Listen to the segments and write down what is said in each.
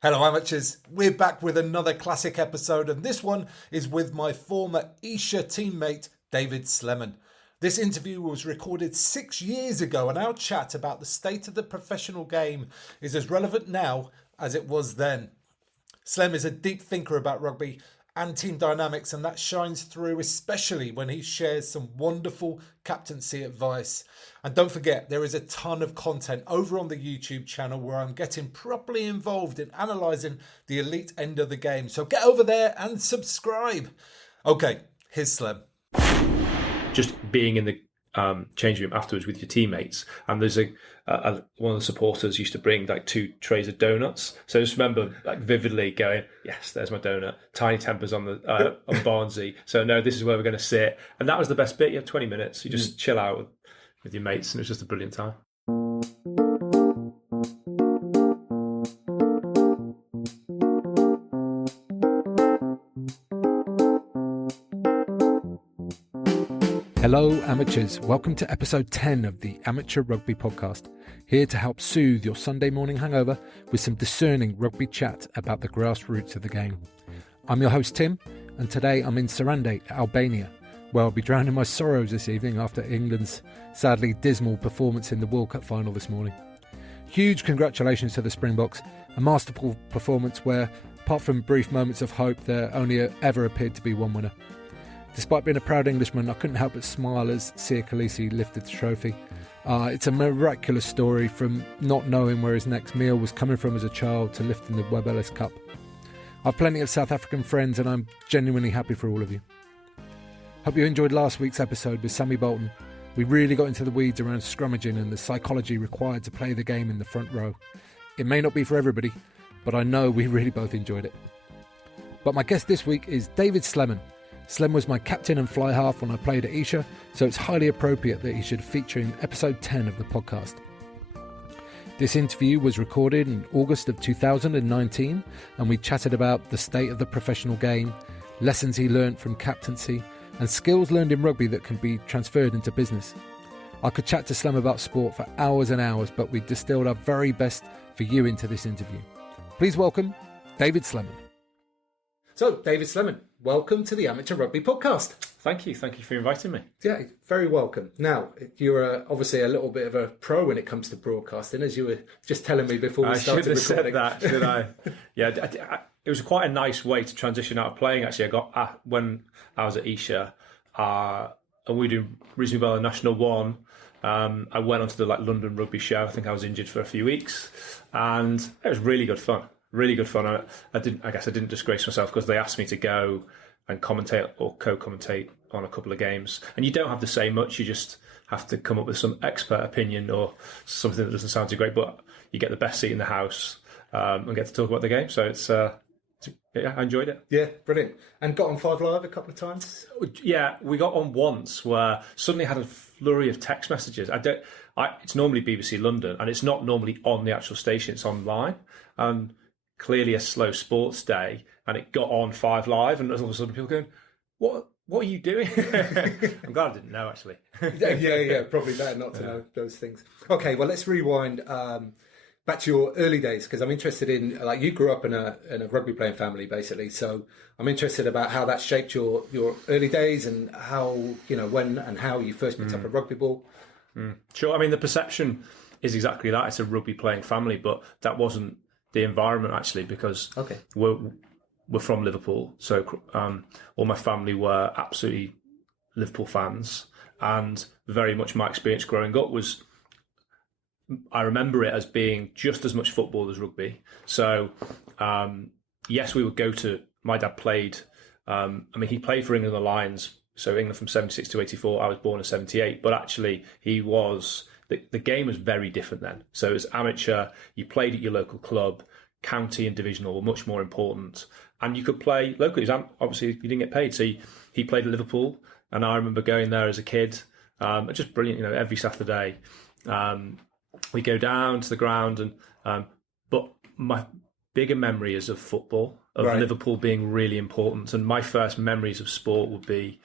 Hello amateurs, we're back with another classic episode, and this one is with my former Esher teammate David Slemen. This interview was recorded 6 years ago, and our chat about the state of the professional game is as relevant now as it was then. Slem is a deep thinker about rugby and team dynamics, and that shines through especially when he shares some wonderful captaincy advice. And don't forget, there is a ton of content over on the YouTube channel where I'm getting properly involved in analysing the elite end of the game. So get over there and subscribe. Okay, here's Slem. Just being in the changing room afterwards with your teammates, and there's one of the supporters used to bring like 2 trays of donuts. So I just remember like vividly going, "Yes, there's my donut." Tiny tempers on the on Barnsley. So no, this is where we're going to sit, and that was the best bit. You have 20 minutes, you just chill out with your mates, and it was just a brilliant time. Hello amateurs, welcome to episode 10 of the Amateur Rugby Podcast, here to help soothe your Sunday morning hangover with some discerning rugby chat about the grassroots of the game. I'm your host Tim, and today I'm in Sarande, Albania, where I'll be drowning my sorrows this evening after England's sadly dismal performance in the World Cup final this morning. Huge congratulations to the Springboks, a masterful performance where, apart from brief moments of hope, there only ever appeared to be one winner. Despite being a proud Englishman, I couldn't help but smile as Sia Khaleesi lifted the trophy. It's a miraculous story, from not knowing where his next meal was coming from as a child to lifting the Webb Ellis Cup. I've plenty of South African friends, and I'm genuinely happy for all of you. Hope you enjoyed last week's episode with Sammy Bolton. We really got into the weeds around scrummaging and the psychology required to play the game in the front row. It may not be for everybody, but I know we really both enjoyed it. But my guest this week is David Slemen. Slem was my captain and fly half when I played at Esher, so it's highly appropriate that he should feature in episode 10 of the podcast. This interview was recorded in August of 2019, and we chatted about the state of the professional game, lessons he learnt from captaincy, and skills learned in rugby that can be transferred into business. I could chat to Slem about sport for hours and hours, but we distilled our very best for you into this interview. Please welcome David Slemen. So, David Slemen, welcome to the Amateur Rugby Podcast. Thank you for inviting me. Yeah, very welcome. Now, you're obviously a little bit of a pro when it comes to broadcasting, as you were just telling me before we started recording. I should have said that, should I? Yeah, it was quite a nice way to transition out of playing, actually. I got when I was at Esher, and we were doing reasonably well in National 1. I went onto the London Rugby show. I think I was injured for a few weeks, and it was really good fun. Really good fun. I didn't disgrace myself because they asked me to go and commentate or co-commentate on a couple of games. And you don't have to say much. You just have to come up with some expert opinion or something that doesn't sound too great, but you get the best seat in the house and get to talk about the game. So I enjoyed it. Yeah, brilliant. And got on 5 Live a couple of times? Yeah, we got on once where suddenly had a flurry of text messages. It's normally BBC London, and it's not normally on the actual station. It's online. Clearly a slow sports day, and it got on 5 Live, and all of a sudden people going, what are you doing? I'm glad I didn't know, actually. yeah, probably better not to know those things. Okay, well, let's rewind back to your early days, because I'm interested in, you grew up in a rugby playing family, basically, so I'm interested about how that shaped your early days and how, when and how you first picked up a rugby ball. Sure, I mean, the perception is exactly that. It's a rugby playing family, but that wasn't the environment, actually, because we're from Liverpool, so all my family were absolutely Liverpool fans, and very much my experience growing up was, I remember it as being just as much football as rugby. So yes, we would go to, my dad played, he played for England the Lions, so England from 76 to 84. I was born in 78, but actually he was, the game was very different then. So as amateur, you played at your local club. County and divisional were much more important, and you could play locally. Obviously, you didn't get paid, so he played at Liverpool, and I remember going there as a kid. Just brilliant, every Saturday. We go down to the ground, and but my bigger memory is of football, of Liverpool being really important, and my first memories of sport would be.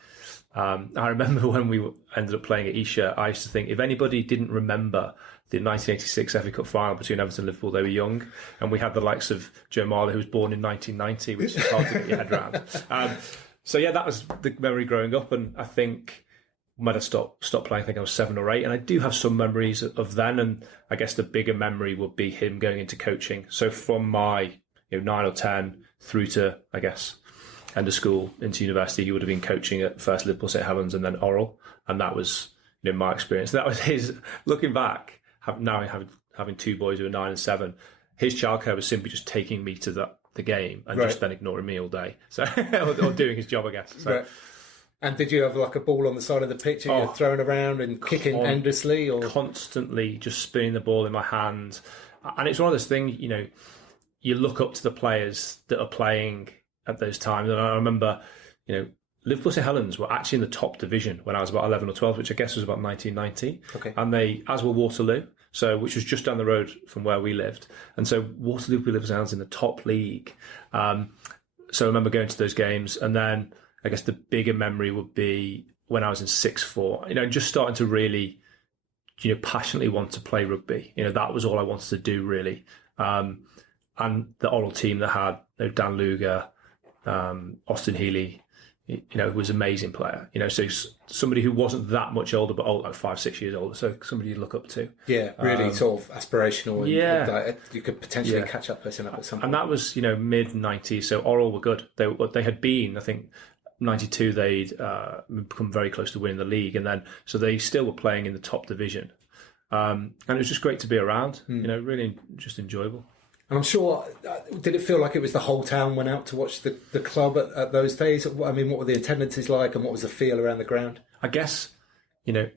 I remember when we ended up playing at Esher, I used to think if anybody didn't remember the 1986 FA Cup final between Everton and Liverpool. They were young, and we had the likes of Joe Marler, who was born in 1990, which is hard to get your head around. So yeah, that was the memory growing up, and I think might have stopped playing. I think I was 7 or 8, and I do have some memories of then. And I guess the bigger memory would be him going into coaching. So from my 9 or 10 through to, I guess, end of school into university, he would have been coaching at first Liverpool, St Helens, and then Orrell, and that was my experience. That was his. Looking back, having 2 boys who are 9 and 7, his childcare was simply just taking me to the game and just then ignoring me all day. So or doing his job, I guess. So. Right. And did you have like a ball on the side of the pitch and you're throwing around and kicking endlessly? Or constantly just spinning the ball in my hand? And it's one of those things, you look up to the players that are playing at those times. And I remember, Liverpool St Helens were actually in the top division when I was about 11 or 12, which I guess was about 1990. Okay. And they, as were Waterloo, which was just down the road from where we lived. And so Waterloo, Liverpool St Helens in the top league. So I remember going to those games, and then I guess the bigger memory would be when I was in 6th form, just starting to really, passionately want to play rugby. That was all I wanted to do, really. And the Orrell team that had Dan Luger, Austin Healy, was an amazing player. So somebody who wasn't that much older, but like 5-6 years older. So somebody you'd look up to. Yeah, really sort of aspirational. And you could potentially catch up person up at some point. And that was, mid 90s. So Orrell were good. They had been, I think, 92, they'd become very close to winning the league, and then so they still were playing in the top division, and it was just great to be around. Really just enjoyable. And I'm sure, did it feel like it was the whole town went out to watch the club at those days? I mean, what were the attendances like, and what was the feel around the ground? I guess when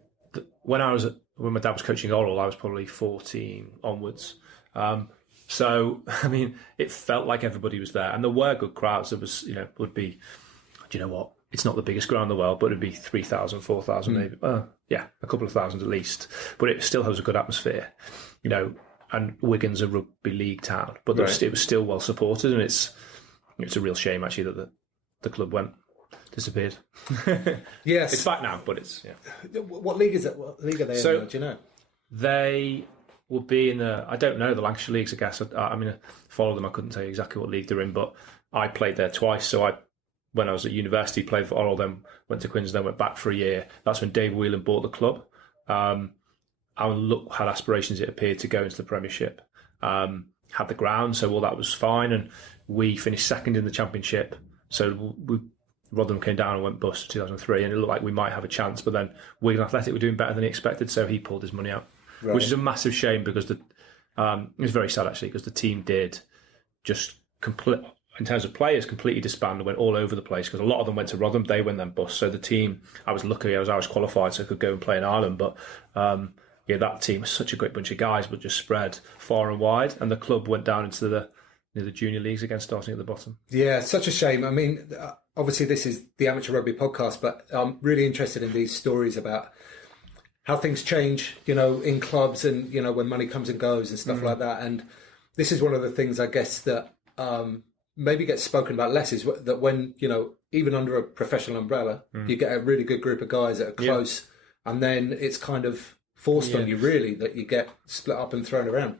my dad was coaching Orrell, I was probably 14 onwards. So I mean, it felt like everybody was there, and there were good crowds. There was would be. Do you know what? It's not the biggest ground in the world, but it'd be 3,000, 4,000 maybe. A couple of thousand at least. But it still has a good atmosphere, And Wigan's a rugby league town, but it was still well supported, and it's a real shame actually that the club disappeared. Yes, it's back now, but it's What league is it? What league are they in? Do you know? They will be in the Lancashire leagues, I guess. I follow them. I couldn't tell you exactly what league they're in, but I played there twice, so when I was at university, played for Orrell, then went to Quins, then went back for a year. That's when Dave Whelan bought the club. I had aspirations, it appeared, to go into the Premiership. Had the ground, so all that was fine, and we finished 2nd in the Championship. So Rotherham came down and went bust in 2003, and it looked like we might have a chance, but then Wigan Athletic were doing better than he expected, so he pulled his money out, which is a massive shame, because it was very sad actually, because the team did just in terms of players, completely disbanded and went all over the place, because a lot of them went to Rotherham. They went then bust. So the team, I was lucky, I was Irish qualified, so I could go and play in Ireland. But that team was such a great bunch of guys, but just spread far and wide. And the club went down into the junior leagues again, starting at the bottom. Yeah, such a shame. I mean, obviously this is the Amateur Rugby podcast, but I'm really interested in these stories about how things change, in clubs, and, when money comes and goes and stuff like that. And this is one of the things, I guess, that maybe gets spoken about less, is that when, even under a professional umbrella, you get a really good group of guys that are close, and then it's kind of forced on you, really, that you get split up and thrown around.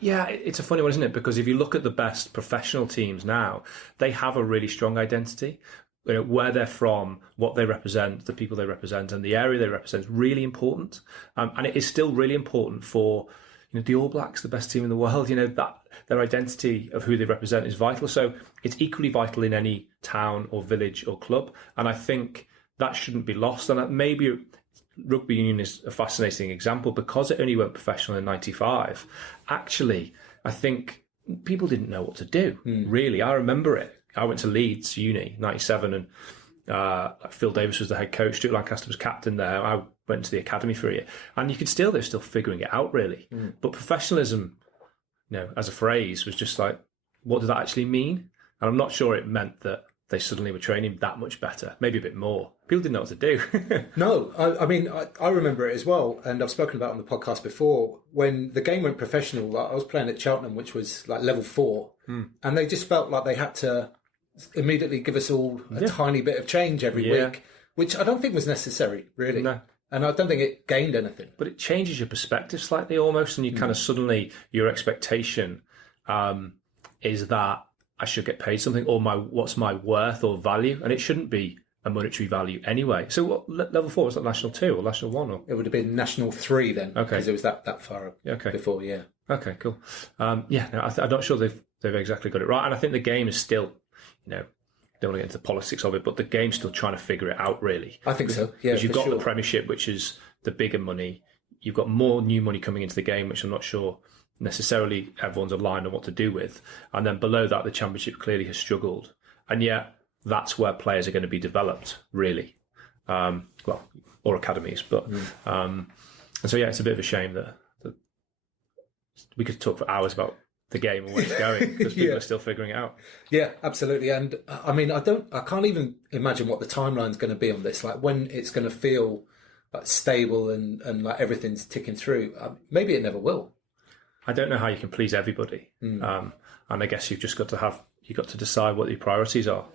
Yeah, it's a funny one, isn't it? Because if you look at the best professional teams now, they have a really strong identity. Where they're from, what they represent, the people they represent, and the area they represent is really important. And it is still really important for the All Blacks, the best team in the world, that their identity of who they represent is vital. So it's equally vital in any town or village or club. And I think that shouldn't be lost. And maybe rugby union is a fascinating example, because it only went professional in 95. Actually, I think people didn't know what to do, really. I remember it. I went to Leeds Uni, 97, and Phil Davis was the head coach. Stuart Lancaster was captain there. I went to the academy for a year, and they're still figuring it out, really. But professionalism, as a phrase, was just like, what did that actually mean? And I'm not sure it meant that they suddenly were training that much better, maybe a bit more. People didn't know what to do. No, I remember it as well, and I've spoken about it on the podcast before. When the game went professional, I was playing at Cheltenham, which was like level 4, and they just felt like they had to immediately give us all a tiny bit of change every week, which I don't think was necessary, really. No. And I don't think it gained anything. But it changes your perspective slightly almost, and you kind of suddenly, your expectation is that I should get paid something, or what's my worth or value, and it shouldn't be a monetary value anyway. So what level 4 was that, National 2 or National 1? Or? It would have been National 3 then, because it was that far before, yeah. Okay, cool. I'm not sure they've exactly got it right, and I think the game is still, don't want to get into the politics of it, but the game's still trying to figure it out, really. I think so, yeah. Because you've got the Premiership, which is the bigger money. You've got more new money coming into the game, which I'm not sure necessarily everyone's aligned on what to do with. And then below that, the Championship clearly has struggled. And yet, that's where players are going to be developed, really. Or academies. But and so, yeah, it's a bit of a shame that we could talk for hours about the game and where it's going, because people are still figuring it out. Yeah, absolutely. And I mean, I can't even imagine what the timeline's going to be on this, like when it's going to feel like stable and like everything's ticking through. Maybe it never will. I don't know how you can please everybody. And I guess you've got to decide what your priorities are.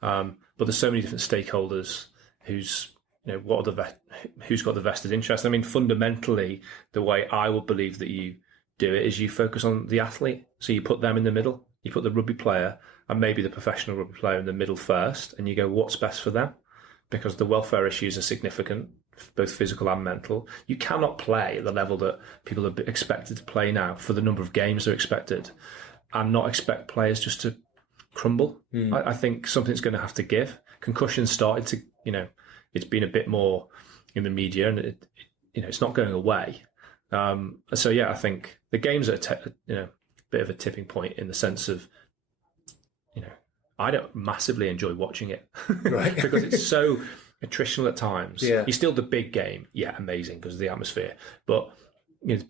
But there's so many different stakeholders who's got the vested interest. I mean, fundamentally, the way I would believe that you do it is you focus on the athlete. So you put them in the middle. You put the rugby player and maybe the professional rugby player in the middle first, and you go, what's best for them? Because the welfare issues are significant, both physical and mental. You cannot play at the level that people are expected to play now for the number of games they're expected, and not expect players just to crumble. I think something's going to have to give. Concussions started to, it's been a bit more in the media, and it's not going away. So yeah, I think the game's at a bit of a tipping point in the sense of, I don't massively enjoy watching it, right? Because it's so attritional at times. Yeah. You still the big game, amazing because of the atmosphere. But there's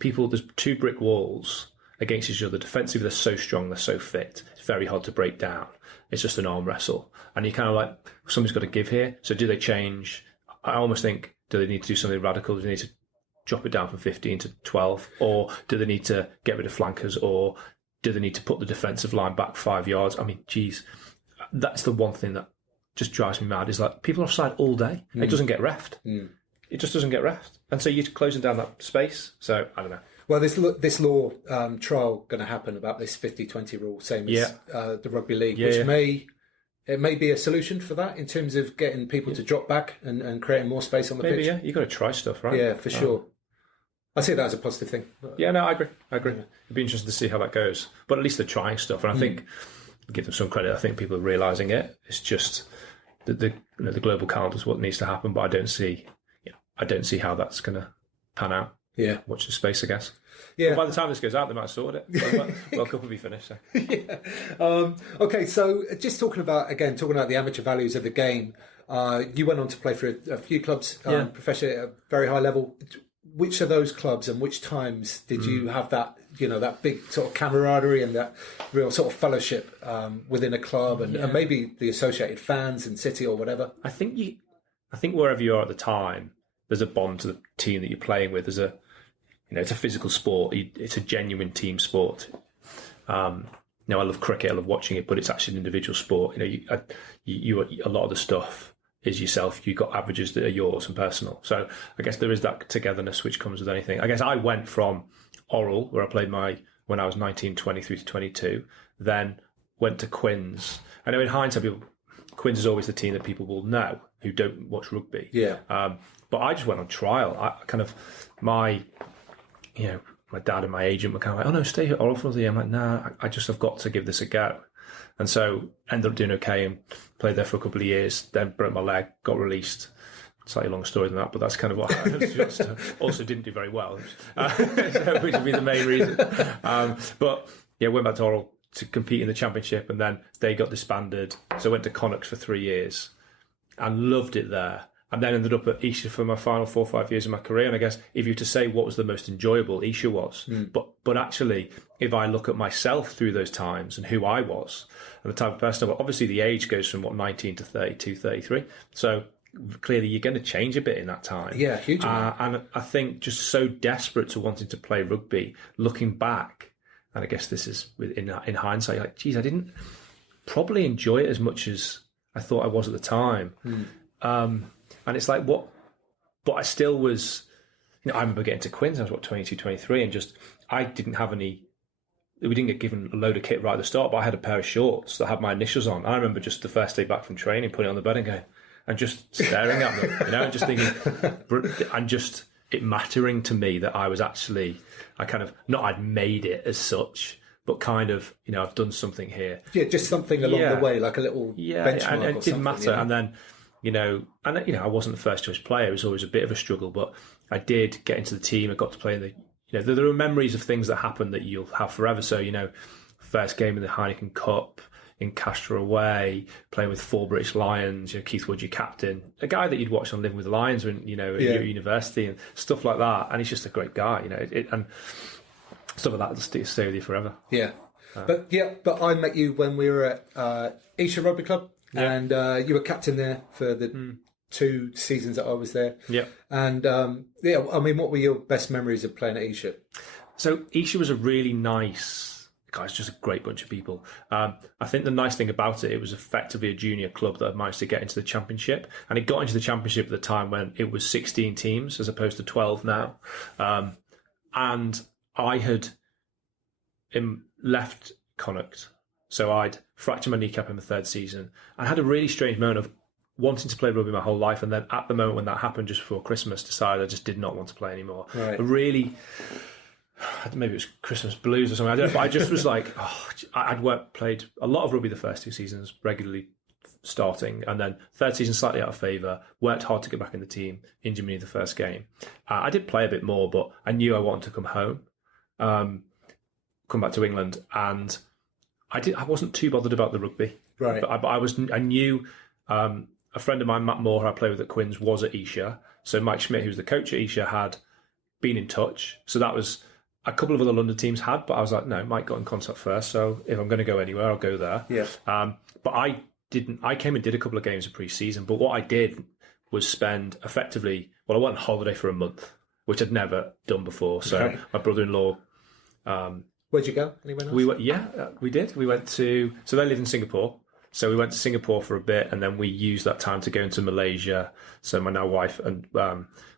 two brick walls against each other. Defensively, they're so strong, they're so fit. It's very hard to break down. It's just an arm wrestle, and you kind of like somebody's got to give here. So do they change? I almost think, do they need to do something radical? Do they need to drop it down from 15 to 12, or do they need to get rid of flankers, or do they need to put the defensive line back 5 yards? I mean, geez, that's the one thing that just drives me mad, is like people are offside all day. It doesn't get refed. It just doesn't get refed, and so you're closing down that space. So I don't know. Well, this law trial going to happen about this 50-20 rule, same as the rugby league, which may be a solution for that in terms of getting people to drop back and creating more space on the pitch. Yeah, you've got to try stuff, right? Yeah, for sure. I see that as a positive thing. Yeah, no, I agree. It'd be interesting to see how that goes. But at least they're trying stuff, and I think, give them some credit, I think people are realising it. It's just that the global calendar is what needs to happen, but I don't see how that's going to pan out. Yeah. Watch the space, I guess. Yeah. Well, by the time this goes out, they might have sorted it. World Cup will be finished. So. Yeah. Okay, so just talking about the amateur values of the game, you went on to play for a few clubs professionally at a very high level. Which of those clubs and which times did you have that, that big sort of camaraderie and that real sort of fellowship within a club and maybe the associated fans and city or whatever? I think wherever you are at the time, there's a bond to the team that you're playing with. There's it's a physical sport. It's a genuine team sport. I love cricket. I love watching it, but it's actually an individual sport. You a lot of the stuff is yourself. You've got averages that are yours and personal. So I guess there is that togetherness which comes with anything. I guess I went from Oral, where I played when I was 19, 20 through to 22, then went to Quins. I know in hindsight, Quins is always the team that people will know who don't watch rugby. Yeah. But I just went on trial. My dad and my agent were kind of like, oh no, stay here Oral for the year. I'm like, nah, I've got to give this a go. And so ended up doing okay and played there for a couple of years, then broke my leg, got released. Slightly longer story than that, but that's kind of what happened. Also didn't do very well, which would be the main reason. But yeah, went back to Oral to compete in the championship, and then they got disbanded. So I went to Connacht for 3 years and loved it there. And then ended up at Esher for my final 4 or 5 years of my career. And I guess if you were to say what was the most enjoyable, Esher was. But actually, if I look at myself through those times and who I was and the type of person, obviously the age goes from 19 to 32, 33. So clearly you're going to change a bit in that time. Yeah, huge amount. And I think just so desperate to wanting to play rugby, looking back, and I guess this is in hindsight, like, geez, I didn't probably enjoy it as much as I thought I was at the time. And it's like, what but I still was, I remember getting to Quins, I was 22, 23, and just, I didn't have any, we didn't get given a load of kit right at the start, but I had a pair of shorts that had my initials on. I remember just the first day back from training, putting it on the bed and going, and just staring at them, and just thinking, and just it mattering to me that I was actually, I kind of, not I'd made it as such, but kind of, I've done something here. Yeah, just something along the way, like a little benchmark and it didn't matter. Yeah. And then, I wasn't the first choice player. It was always a bit of a struggle, but I did get into the team. I got to play in the, there are memories of things that happen that you'll have forever. So, first game in the Heineken Cup in Castro away, playing with 4 British Lions, Keith Wood, your captain, a guy that you'd watch on Living with the Lions when, at your university and stuff like that. And he's just a great guy, and stuff like that will stay with you forever. Yeah. But I met you when we were at Esher Rugby Club, and you were captain there for the 2 seasons that I was there. Yeah. And what were your best memories of playing at Esher? So Esher was a really nice, guys, just a great bunch of people. I think the nice thing about it was effectively a junior club that had managed to get into the championship, and it got into the championship at the time when it was 16 teams as opposed to 12 now. And I had left Connacht, so I'd fractured my kneecap in the 3rd season. I had a really strange moment of wanting to play rugby my whole life, and then at the moment when that happened just before Christmas, decided I just did not want to play anymore. Right. Maybe it was Christmas blues or something, I don't know, but I just was like, I'd played a lot of rugby the first 2 seasons, regularly starting, and then 3rd season slightly out of favour, worked hard to get back in the team, injured me in the first game. I did play a bit more, but I knew I wanted to come home, come back to England, and I wasn't too bothered about the rugby. Right. But I knew a friend of mine, Matt Moore, who I played with at Quins, was at Esher. So Mike Schmidt, who was the coach at Esher, had been in touch. So that was a couple of other London teams had, but I was like, no, Mike got in contact first. So if I'm going to go anywhere, I'll go there. Yeah. But I came and did a couple of games of pre-season, but what I did was spend effectively, I went on holiday for a month, which I'd never done before. So my brother-in-law, where'd you go? Anywhere else? We did. We went to, so they live in Singapore. So we went to Singapore for a bit, and then we used that time to go into Malaysia. So my now wife and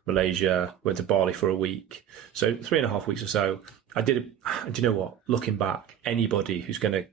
Malaysia went to Bali for a week. So 3.5 weeks or so. And do you know what? Looking back, anybody who's going to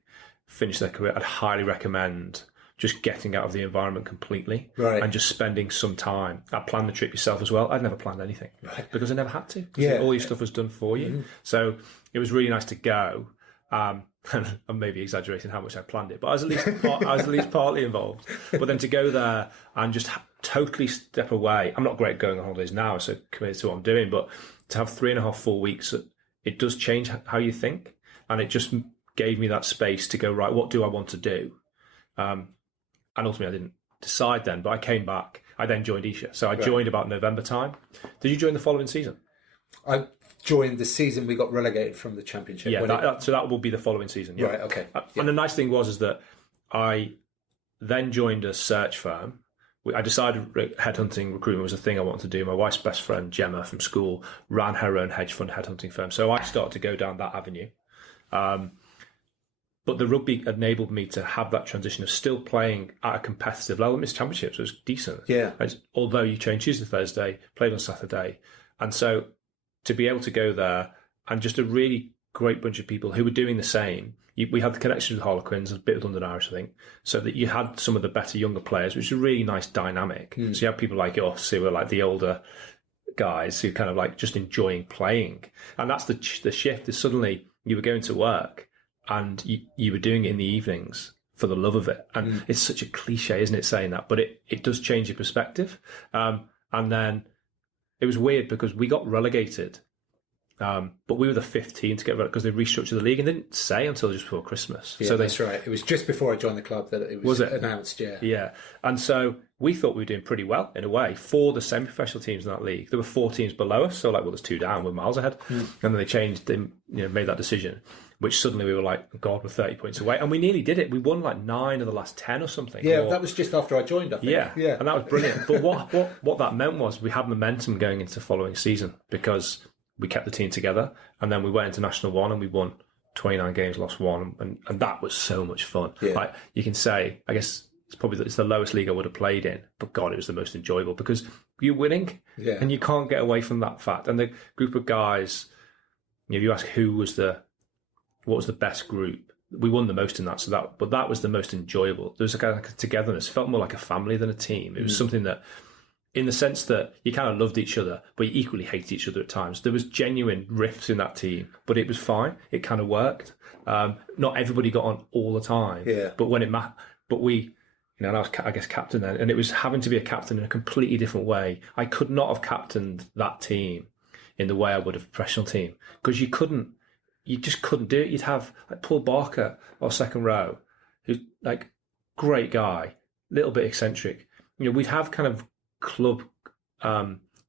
finish their career, I'd highly recommend just getting out of the environment completely, and just spending some time. I planned the trip yourself as well. I'd never planned anything because I never had to. All your stuff was done for you. Mm-hmm. So it was really nice to go. I'm maybe exaggerating how much I planned it, but I was at least partly involved. But then to go there and just totally step away. I'm not great at going on holidays now, so committed to what I'm doing. But to have 3.5 full weeks, it does change how you think, and it just gave me that space to go, right, what do I want to do? And ultimately, I didn't decide then, but I came back. I then joined Esher. So I joined about November time. Did you join the following season? I joined the season we got relegated from the championship. Yeah, so that will be the following season. Yeah. Right, okay. And the nice thing was that I then joined a search firm. I decided headhunting recruitment was a thing I wanted to do. My wife's best friend, Gemma, from school, ran her own hedge fund headhunting firm. So I started to go down that avenue. But the rugby enabled me to have that transition of still playing at a competitive level. Missed championships, it was decent. Yeah. Although you trained Tuesday, Thursday, played on Saturday. And so to be able to go there and just a really great bunch of people who were doing the same. We had the connection with Harlequins, a bit of London Irish, I think, so that you had some of the better younger players, which is a really nice dynamic. So you have people like us who were like the older guys who kind of like just enjoying playing. And that's the shift is suddenly you were going to work and you were doing it in the evenings for the love of it. And it's such a cliche, isn't it, saying that? But it does change your perspective. And then it was weird because we got relegated, but we were the 5th team to get relegated because they restructured the league and didn't say until just before Christmas. Yeah, so that's right. It was just before I joined the club that it was announced, Yeah. And so we thought we were doing pretty well, in a way, for the semi-professional teams in that league. There were 4 teams below us, so there's 2 down, we're miles ahead. And then they changed, they made that decision, which suddenly we were like, God, we're 30 points away. And we nearly did it. We won 9 of the last 10 or something. Yeah, that was just after I joined, I think. Yeah. And that was brilliant. But what that meant was we had momentum going into the following season because we kept the team together. And then we went into National 1 and we won 29 games, lost 1. And that was so much fun. Yeah. Like you can say, I guess it's the lowest league I would have played in, but God, it was the most enjoyable because you're winning, Yeah. and you can't get away from that fact. And the group of guys, if you ask what was the best group, we won the most in that. But that was the most enjoyable. There was a kind of togetherness. It felt more like a family than a team. It was something that, in the sense that you kind of loved each other, but you equally hated each other at times. There was genuine rifts in that team, but it was fine. It kind of worked. Not everybody got on all the time, but when it mattered, but we, and I was, I guess, captain then, and it was having to be a captain in a completely different way. I could not have captained that team in the way I would have a professional team, because you just couldn't do it. You'd have like Paul Barker, our second row, who's like great guy, little bit eccentric. We'd have kind of club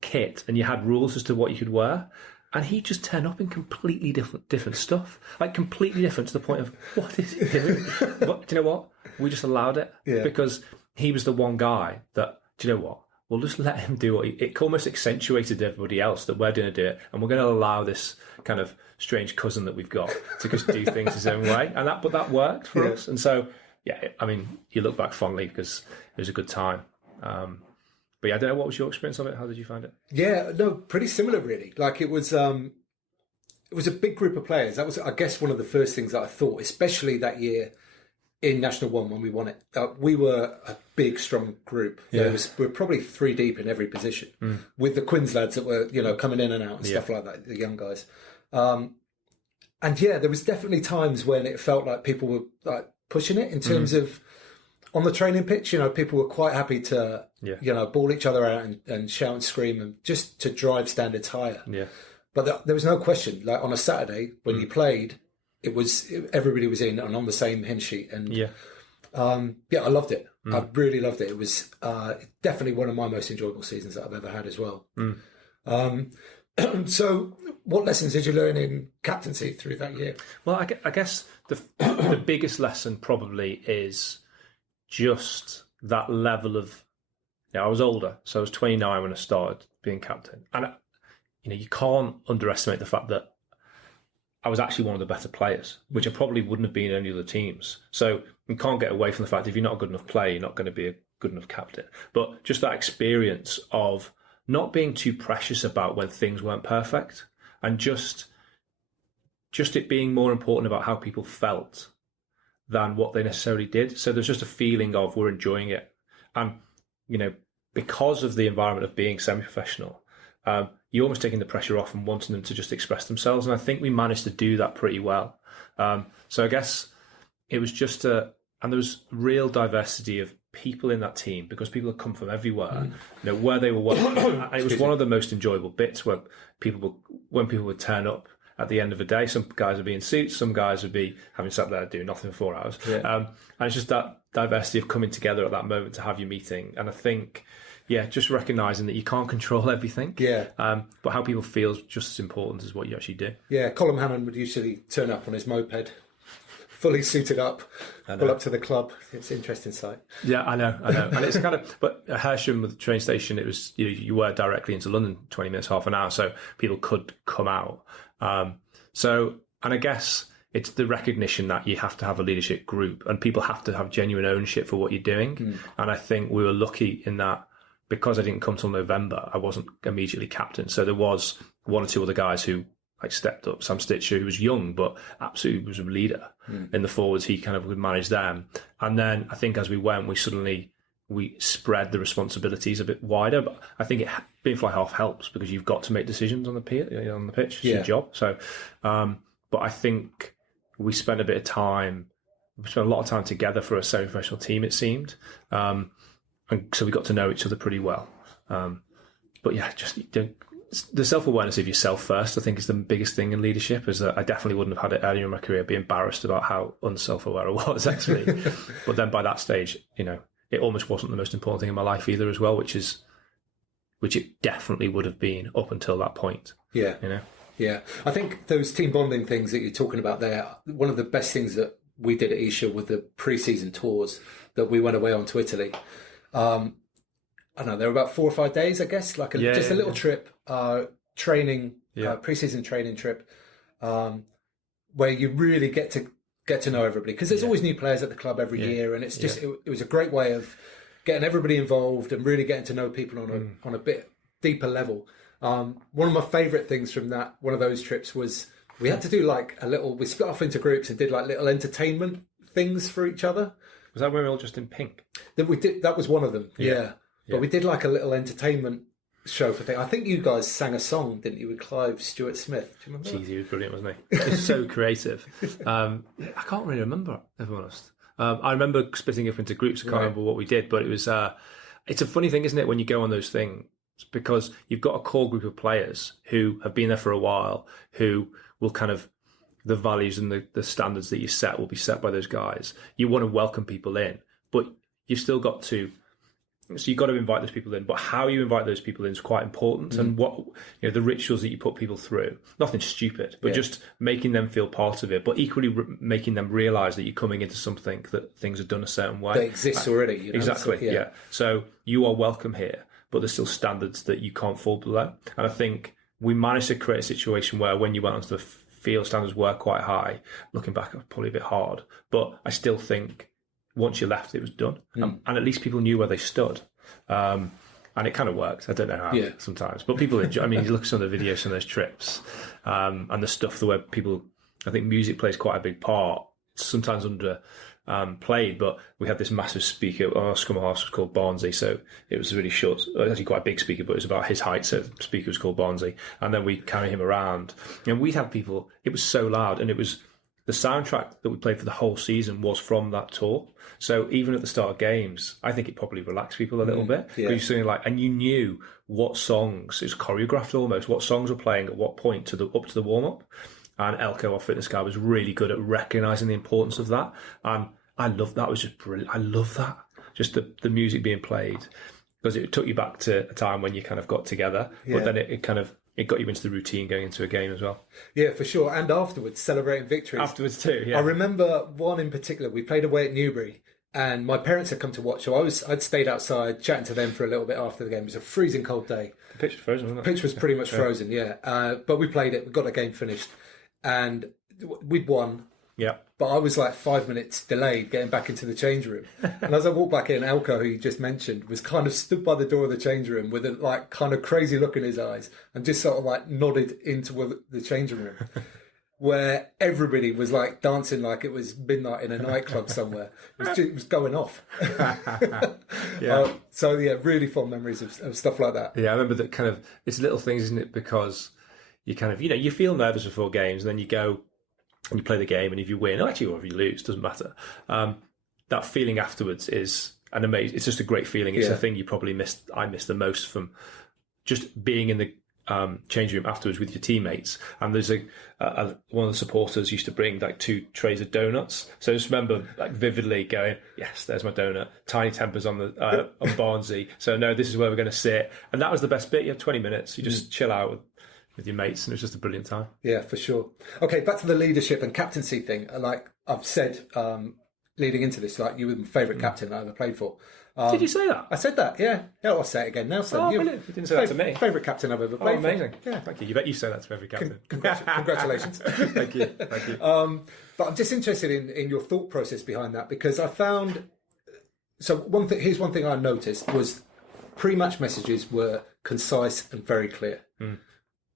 kit, and you had rules as to what you could wear, and he'd just turn up in completely different stuff, like completely different, to the point of, what is he doing? But do you know what? We just allowed it, because he was the one guy that, do you know what? We'll just let him do it almost accentuated everybody else that we're going to do it, and we're going to allow this kind of strange cousin that we've got to just do things his own way, and that worked for us. And so, I mean, you look back fondly because it was a good time. But I don't know, what was your experience of it? How did you find it? Yeah, no, pretty similar, really. Like, it was a big group of players. That was, I guess, one of the first things that I thought, especially that year in National 1 when we won it. We were a big, strong group. We were probably 3 deep in every position, with the Quins lads that were, coming in and out and stuff like that, the young guys. And there was definitely times when it felt like people were like pushing it in terms of, on the training pitch, people were quite happy to, ball each other out and shout and scream, and just to drive standards higher. Yeah. But there was no question. Like, on a Saturday when you played, everybody was in and on the same hymn sheet. And I loved it. I really loved it. It was definitely one of my most enjoyable seasons that I've ever had as well. So, what lessons did you learn in captaincy through that year? Well, I guess the biggest lesson probably is just that level of. I was older, so I was 29 when I started being captain, and you can't underestimate the fact that I was actually one of the better players, which I probably wouldn't have been in any other teams. So you can't get away from the fact that if you're not a good enough player, you're not going to be a good enough captain. But just that experience of not being too precious about when things weren't perfect, and just it being more important about how people felt than what they necessarily did. So there's just a feeling of, we're enjoying it. And, because of the environment of being semi-professional, you're almost taking the pressure off and wanting them to just express themselves. And I think we managed to do that pretty well. So I guess it was just and there was real diversity of people in that team, because people had come from everywhere, where they were working. And it was one of the most enjoyable bits, when people would turn up at the end of the day. Some guys would be in suits, some guys would be having sat there doing nothing for 4 hours. And it's just that diversity of coming together at that moment to have your meeting. And I think, just recognising that you can't control everything. But how people feel is just as important as what you actually do. Colin Hammond would usually turn up on his moped, fully suited up, pull up to the club. It's an interesting sight. Yeah, I know. And it's kind of, but at Hersham with the train station, it was, you were directly into London, 20 minutes, half an hour, so people could come out. And I guess it's the recognition that you have to have a leadership group, and people have to have genuine ownership for what you're doing. And I think we were lucky in that, because I didn't come till November, I wasn't immediately captain. So there was one or two other guys who stepped up. Sam Stitcher, who was young, but absolutely was a leader in the forwards. He kind of would manage them. And then I think as we went, we spread the responsibilities a bit wider. But I think being fly half helps, because you've got to make decisions on the pitch. It's your job. So, but I think we spent a lot of time together for a semi-professional team, it seemed. And so we got to know each other pretty well. But just the self-awareness of yourself first, I think, is the biggest thing in leadership. Is that I definitely wouldn't have had it earlier in my career, be embarrassed about how unself-aware I was, actually. But then by that stage, it almost wasn't the most important thing in my life either, as well, which it definitely would have been up until that point. Yeah. I think those team bonding things that you're talking about there, one of the best things that we did at Esher with the pre-season tours that we went away on to Italy. I don't know, there were about 4 or 5 days, I guess, like a little trip, training, pre-season training trip, where you really get to know everybody, because there's always new players at the club every year, and it's just it was a great way of getting everybody involved and really getting to know people on a bit deeper level. One of my favourite things from one of those trips was we had to do we split off into groups and did like little entertainment things for each other. Was that when we were all just in pink? That was one of them, yeah. But Yeah. we did like a little entertainment show for thing. I think you guys sang a song, didn't you, with Clive Stewart Smith? Do you remember that? Jeez, he was brilliant, wasn't he? He was so creative. I can't really remember, if I'm honest. I remember splitting up into groups. I can't remember what we did, but it was. It's a funny thing, isn't it, when you go on those things, because you've got a core group of players who have been there for a while, who will kind of, the values and the standards that you set will be set by those guys. You want to welcome people in, but you've still got to. So you've got to invite those people in, but how you invite those people in is quite important. And what the rituals that you put people through, nothing stupid, but just making them feel part of it, but equally making them realise that you're coming into something that things are done a certain way. They exist already. Exactly, yeah. So you are welcome here, but there's still standards that you can't fall below. And I think we managed to create a situation where when you went onto the field, standards were quite high. Looking back, it was probably a bit hard, but I still think once you left, it was done. And at least people knew where they stood. And it kind of worked. I don't know how sometimes, but people enjoy. I mean, you look at some of the videos from those trips and the stuff where people, I think music plays quite a big part, sometimes under played, but we had this massive speaker. Our scrum half was called Barnsley, so it was really short, actually quite a big speaker, but it was about his height, so the speaker was called Barnsley. And then we'd carry him around, and we'd have people, it was so loud, and it was the soundtrack that we played for the whole season was from that tour. So even at the start of games, I think it probably relaxed people a little bit. Because you're sitting and you knew what songs, it was choreographed almost, what songs were playing at what point up to the warm-up. And Elko, our fitness guy, was really good at recognising the importance of that. And I loved that. It was just brilliant. I love that. Just the music being played. Because it took you back to a time when you kind of got together. But then it got you into the routine going into a game as well. Yeah, for sure. And afterwards, celebrating victories. Afterwards too, yeah. I remember one in particular. We played away at Newbury, and my parents had come to watch. So I'd stayed outside chatting to them for a little bit after the game. It was a freezing cold day. The pitch was frozen, wasn't it? The pitch was pretty much frozen, yeah. But we played it. We got the game finished. And we'd won. Yeah. But I was like 5 minutes delayed getting back into the change room. And as I walked back in, Elko, who you just mentioned, was kind of stood by the door of the change room with a kind of crazy look in his eyes and just sort of nodded into the changing room where everybody was dancing like it was midnight in a nightclub somewhere. It was going off. So really fond memories of stuff like that. Yeah, I remember that kind of, it's little things, isn't it? Because you kind of, you feel nervous before games and then you go, and you play the game, and if you win, or if you lose, doesn't matter. That feeling afterwards is an amazing. It's just a great feeling. It's a thing you probably missed. I missed the most from just being in the changing room afterwards with your teammates. And there's one of the supporters used to bring 2 trays of donuts. So I just remember vividly going, yes, there's my donut. Tiny tempers on the on Barnsley. So no, this is where we're going to sit. And that was the best bit. You have 20 minutes. You just chill out with your mates, and it was just a brilliant time. Yeah, for sure. Okay, back to the leadership and captaincy thing. Like I've said, leading into this, you were my favourite captain I ever played for. Did you say that? I said that, yeah. Yeah, I'll say it again now. So you didn't say that to me. Favourite captain I've ever played for. Amazing. Yeah. Thank you. You bet you say that to every captain. Congratulations. Thank you. But I'm just interested in your thought process behind that, because I found... So here's one thing I noticed was pre-match messages were concise and very clear.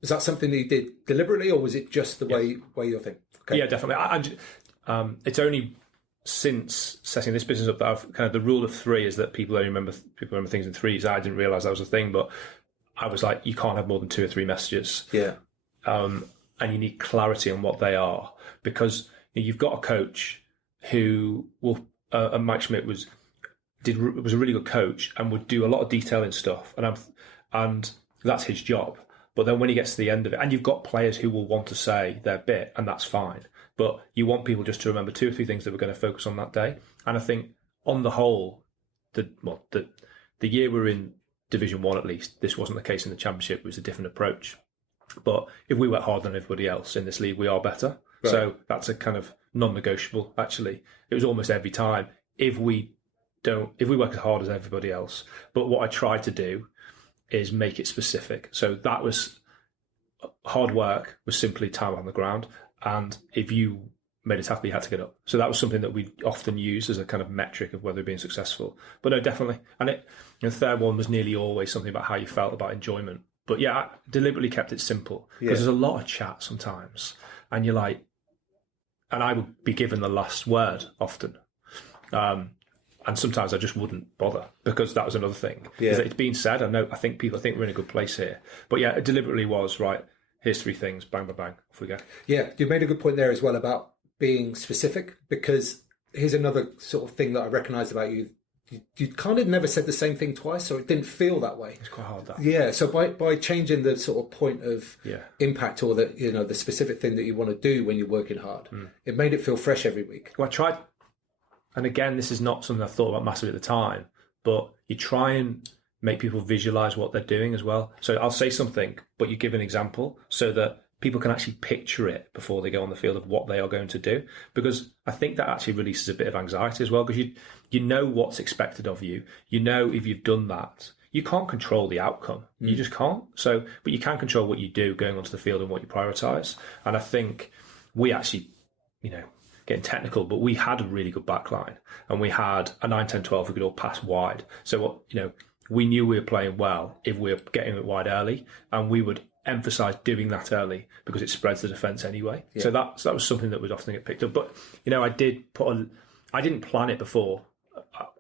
Was that something that you did deliberately, or was it just the way you're thinking? Okay. Yeah, definitely. It's only since setting this business up that I've kind of, the rule of 3 is that people remember things in threes. I didn't realise that was a thing, but I was like, you can't have more than 2 or 3 messages. Yeah. And you need clarity on what they are, because you've got a coach who will. And Mike Schmidt was a really good coach and would do a lot of detailing stuff, and that's his job. But then when he gets to the end of it, and you've got players who will want to say their bit, and that's fine. But you want people just to remember 2 or 3 things that we're going to focus on that day. And I think on the whole, the year we're in Division 1 at least, this wasn't the case in the Championship, it was a different approach. But if we work harder than everybody else in this league, we are better. Right. So that's a kind of non-negotiable, actually. It was almost every time. If we work as hard as everybody else. But what I tried to do is make it specific. So that was hard work, was simply time on the ground. And if you made a tackle, you had to get up. So that was something that we often used as a kind of metric of whether you're being successful. But no, definitely. And the third one was nearly always something about how you felt about enjoyment. But yeah, I deliberately kept it simple because there's a lot of chat sometimes, and you're like, and I would be given the last word often. And sometimes I just wouldn't bother because that was another thing. Yeah. It's been said. I think people think we're in a good place here. But yeah, it deliberately was, right, here's 3 things, bang, bang, bang, off we go. Yeah, you made a good point there as well about being specific, because here's another sort of thing that I recognised about you. You kind of never said the same thing twice, so it didn't feel that way. It's quite hard, that. Yeah, so by changing the sort of point of impact, or the specific thing that you want to do when you're working hard, it made it feel fresh every week. Well, I tried, and again, this is not something I thought about massively at the time, but you try and make people visualise what they're doing as well. So I'll say something, but you give an example so that people can actually picture it before they go on the field of what they are going to do. Because I think that actually releases a bit of anxiety as well, because you know what's expected of you. You know if you've done that. You can't control the outcome. You just can't. So, but you can control what you do going onto the field and what you prioritise. And I think we actually, getting technical, but we had a really good backline, and we had a 9, 10, 12 who could all pass wide. So, we knew we were playing well if we were getting it wide early, and we would emphasise doing that early because it spreads the defence anyway. Yeah. So that was something that would often get picked up. But I didn't plan it before.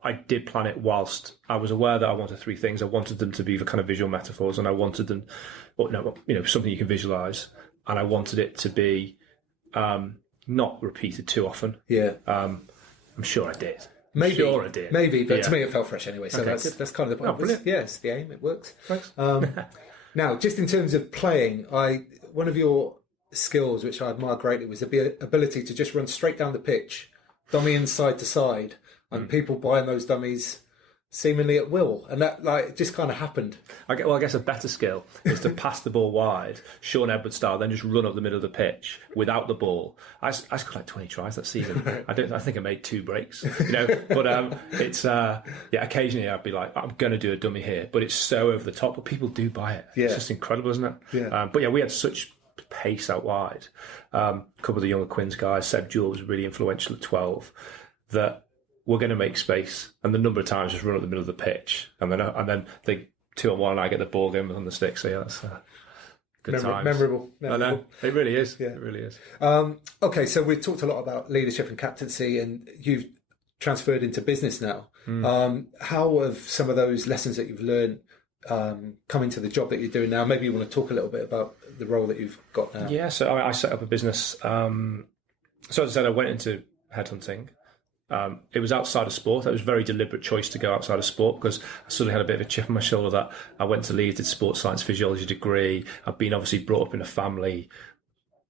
I did plan it whilst I was aware that I wanted 3 things. I wanted them to be the kind of visual metaphors, and I wanted them, something you can visualise, and I wanted it to be not repeated too often. Yeah, I'm sure I did. Maybe, but to me it felt fresh anyway. So that's kind of the point. Brilliant. Yes, the aim. It works. Thanks. Now, just in terms of playing, one of your skills, which I admire greatly, was the ability to just run straight down the pitch, dummy side to side, and people buying those dummies seemingly at will, and that just kind of happened. I guess a better skill is to pass the ball wide, Sean Edwards style, then just run up the middle of the pitch without the ball. I scored like 20 tries that season. I think I made 2 breaks, but it's occasionally I'd be like, I'm going to do a dummy here, but it's so over the top, but people do buy it. Yeah. It's just incredible, isn't it? Yeah. But yeah, we had such pace out wide. A couple of the younger Quins guys, Seb Jewell was really influential at 12, that we're going to make space, and the number of times just run up the middle of the pitch, and then they 2-on-1, and I get the ball going on the stick. So yeah, that's good times. Memorable. I know, it really is. Yeah. It really is. Okay, so we've talked a lot about leadership and captaincy, and you've transferred into business now. How have some of those lessons that you've learned come into the job that you're doing now? Maybe you want to talk a little bit about the role that you've got now. Yeah, so I set up a business. So as I said, I went into headhunting. It was outside of sport. It was a very deliberate choice to go outside of sport because I suddenly had a bit of a chip on my shoulder that I went to Leeds, did sports science physiology degree. I've been obviously brought up in a family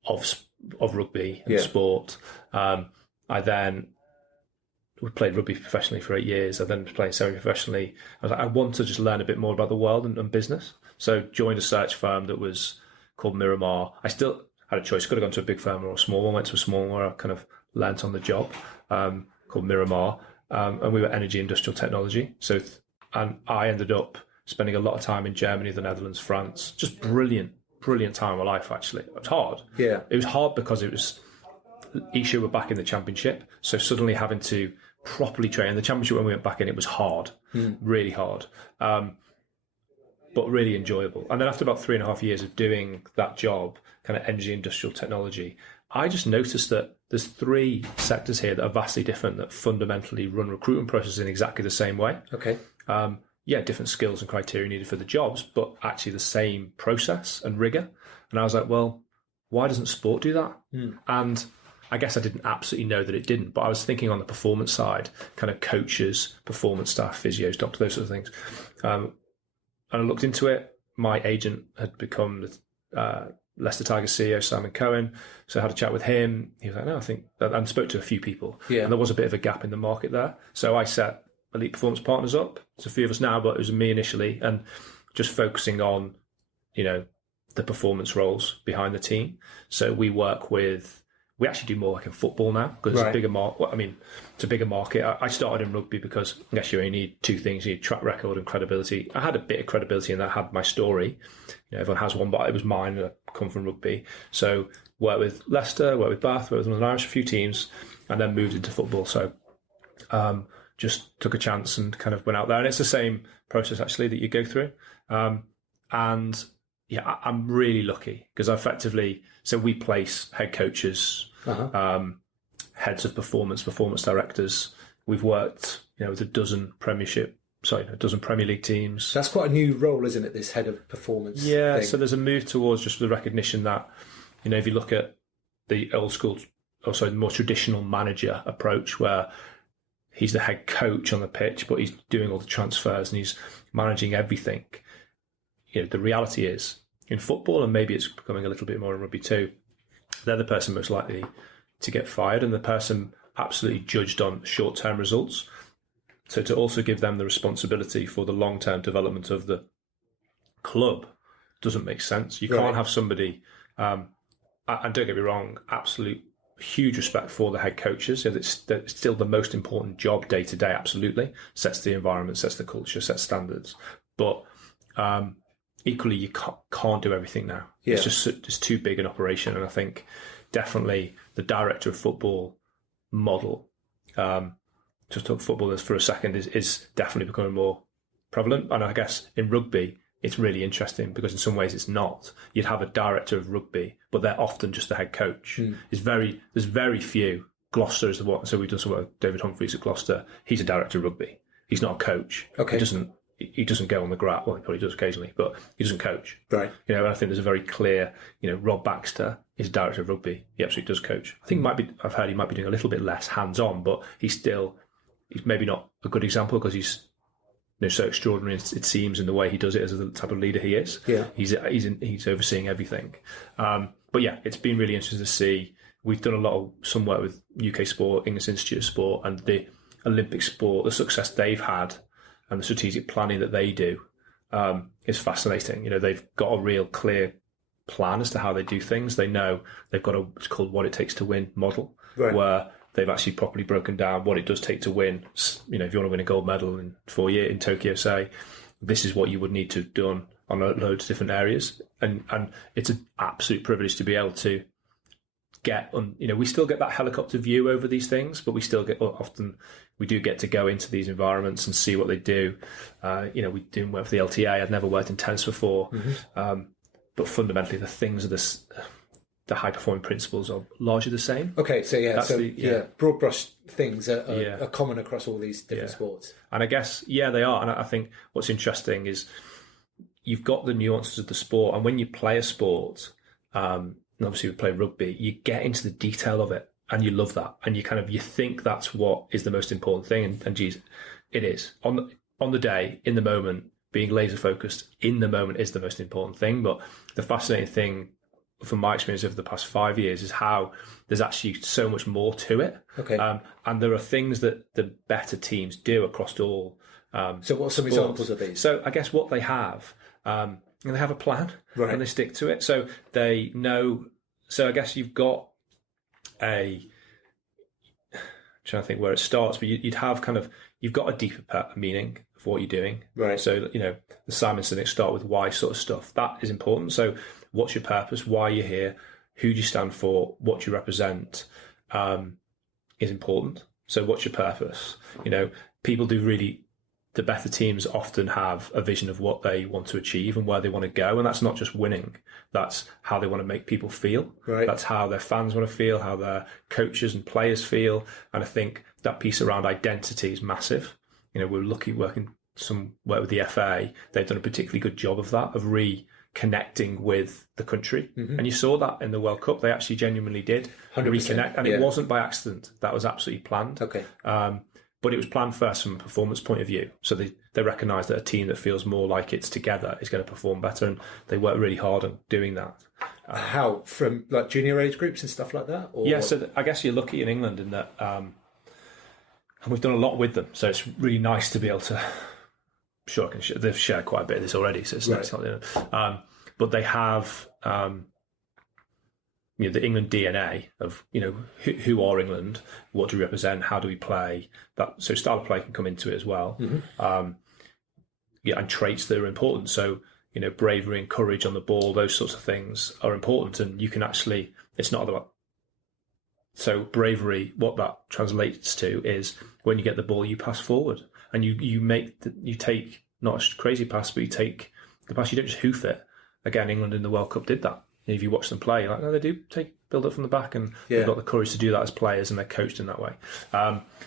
of rugby and sport. I then played rugby professionally for 8 years. I then played semi-professionally. I was like, I want to just learn a bit more about the world and business. So joined a search firm that was called Miramar. I still had a choice. Could have gone to a big firm or a small one. Went to a small one where I kind of learnt on the job. Called Miramar, and we were energy industrial technology. And I ended up spending a lot of time in Germany, the Netherlands, France. Just brilliant time of my life, actually. It was hard. Yeah. It was hard because Esher were back in the championship, so suddenly having to properly train. And the championship, when we went back in, it was hard, really hard, but really enjoyable. And then after about 3.5 years of doing that job, kind of energy industrial technology, I just noticed that there's 3 sectors here that are vastly different, that fundamentally run recruitment processes in exactly the same way. Okay. Different skills and criteria needed for the jobs, but actually the same process and rigor. And I was like, well, why doesn't sport do that? And I guess I didn't absolutely know that it didn't, but I was thinking on the performance side, kind of coaches, performance staff, physios, doctors, those sort of things. And I looked into it. My agent had become Leicester Tigers CEO Simon Cohen, so I had a chat with him. He was like, no, I think that, and spoke to a few people, and there was a bit of a gap in the market there. So I set Elite Performance Partners up. It's a few of us now, but it was me initially, and just focusing on, the performance roles behind the team. So we actually do more work in football now because it's a bigger market. It's a bigger market. I started in rugby because I guess you only need 2 things. You need track record and credibility. I had a bit of credibility and I had my story. Everyone has one, but it was mine. I come from rugby. So worked with Leicester, worked with Bath, worked with Northern Irish, a few teams, and then moved into football. So just took a chance and kind of went out there. And it's the same process, actually, that you go through. And yeah, I'm really lucky because so we place head coaches, heads of performance directors. We've worked, with a dozen Premier League teams. That's quite a new role, isn't it? This head of performance. Yeah. thing. So there's a move towards just the recognition that, if you look at the old school, the more traditional manager approach, where he's the head coach on the pitch, but he's doing all the transfers and he's managing everything. The reality is in football, and maybe it's becoming a little bit more in rugby too, they're the person most likely to get fired and the person absolutely judged on short-term results. So to also give them the responsibility for the long-term development of the club doesn't make sense. You can't have somebody, and don't get me wrong, absolute huge respect for the head coaches. It's still the most important job day to day, absolutely. Sets the environment, sets the culture, sets standards. But equally, you can't do everything now. Yeah. It's too big an operation. And I think definitely the director of football model, just talk football for a second, is definitely becoming more prevalent. And I guess in rugby, it's really interesting because in some ways it's not. You'd have a director of rugby, but they're often just the head coach. There's very few. Gloucester is the one. So we've done some work with David Humphreys at Gloucester. He's a director of rugby. He's not a coach. Okay. He doesn't go on the grass. Well, he probably does occasionally, but he doesn't coach. Right. And I think there's a very clear, Rob Baxter is director of rugby. He absolutely does coach. I think I've heard he might be doing a little bit less hands-on, but he's maybe not a good example because he's so extraordinary, it seems, in the way he does it as the type of leader he is. Yeah. He's overseeing everything. But yeah, it's been really interesting to see. We've done some work with UK Sport, English Institute of Sport, and the Olympic sport, the success they've had and the strategic planning that they do is fascinating. They've got a real clear plan as to how they do things. They know they've got it's called What It Takes to Win model, right, where they've actually properly broken down what it does take to win. If you want to win a gold medal in 4 years in Tokyo, say, this is what you would need to have done on loads of different areas. And it's an absolute privilege to be able to get on. We still get that helicopter view over these things, but we still we do get to go into these environments and see what they do. We didn't work for the LTA. I'd never worked in tennis before. But fundamentally, the things are the high-performing principles are largely the same. Okay, so broad brush things are common across all these different sports. And I guess, they are. And I think what's interesting is you've got the nuances of the sport. And when you play a sport, and obviously we play rugby, you get into the detail of it and you love that. And you think that's what is the most important thing. And geez, it is. On the day, in the moment, being laser focused in the moment is the most important thing. But the fascinating thing from my experience over the past 5 years is how there's actually so much more to it. Okay. And there are things that the better teams do across all. So what are some examples of these? So I guess what they have, they have a plan, right, and they stick to it. So they know. So I guess you've got I'm trying to think where it starts, but you'd have you've got a deeper meaning of what you're doing. Right. So, the Simon Sinek start with why sort of stuff. That is important. So what's your purpose? Why you're here? Who do you stand for? What you represent is important. So what's your purpose? People do really, the better teams often have a vision of what they want to achieve and where they want to go. And that's not just winning. That's how they want to make people feel. Right. That's how their fans want to feel, how their coaches and players feel. And I think that piece around identity is massive. We're lucky working some work with the FA. They've done a particularly good job of that, of reconnecting with the country. Mm-hmm. And you saw that in the World Cup. They actually genuinely did 100%, reconnect. And it wasn't by accident. That was absolutely planned. Okay. But it was planned first from a performance point of view. So they recognise that a team that feels more like it's together is going to perform better. And they work really hard on doing that. How? From junior age groups and stuff like that? Or? Yeah, so I guess you're lucky in England in that... and we've done a lot with them. So it's really nice to be able to... Sure, they've shared quite a bit of this already. So it's not... but they have... the England DNA of, who are England, what do we represent, how do we play, that, so style of play can come into it as well. Mm-hmm. And traits that are important. So, bravery and courage on the ball, those sorts of things are important. And you can actually, it's not about, so bravery, what that translates to is when you get the ball, you pass forward and you take not a crazy pass, but you take the pass, you don't just hoof it. Again, England in the World Cup did that. If you watch them play, you're like, no, they do build up from the back, and they've got the courage to do that as players, and they're coached in that way.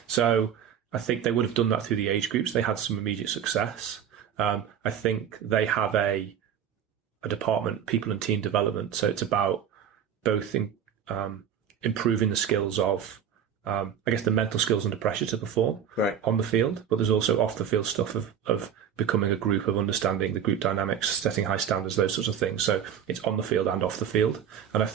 So I think they would have done that through the age groups. They had some immediate success. I think they have a department, people and team development. So it's about both improving the skills of, I guess, the mental skills under pressure to perform on the field, but there's also off the field stuff of becoming a group, of understanding the group dynamics, setting high standards, those sorts of things. So it's on the field and off the field. And I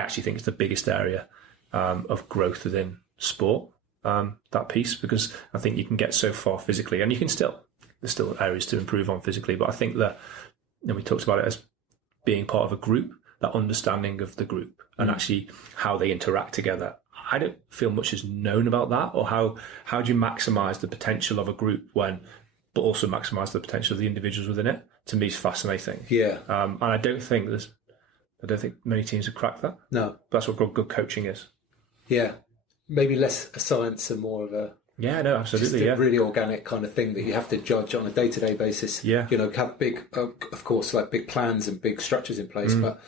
actually think it's the biggest area of growth within sport, that piece, because I think you can get so far physically, and there's still areas to improve on physically, but I think that, we talked about it as being part of a group, that understanding of the group and actually how they interact together. I don't feel much is known about that, or how do you maximise the potential of a group but also maximise the potential of the individuals within it. To me, is fascinating. Yeah. And I don't think many teams have cracked that. No. But that's what good coaching is. Yeah. Maybe less a science and more of a... Yeah, no, absolutely. Just a really organic kind of thing that you have to judge on a day-to-day basis. Yeah. Have big, of course, like big plans and big structures in place, but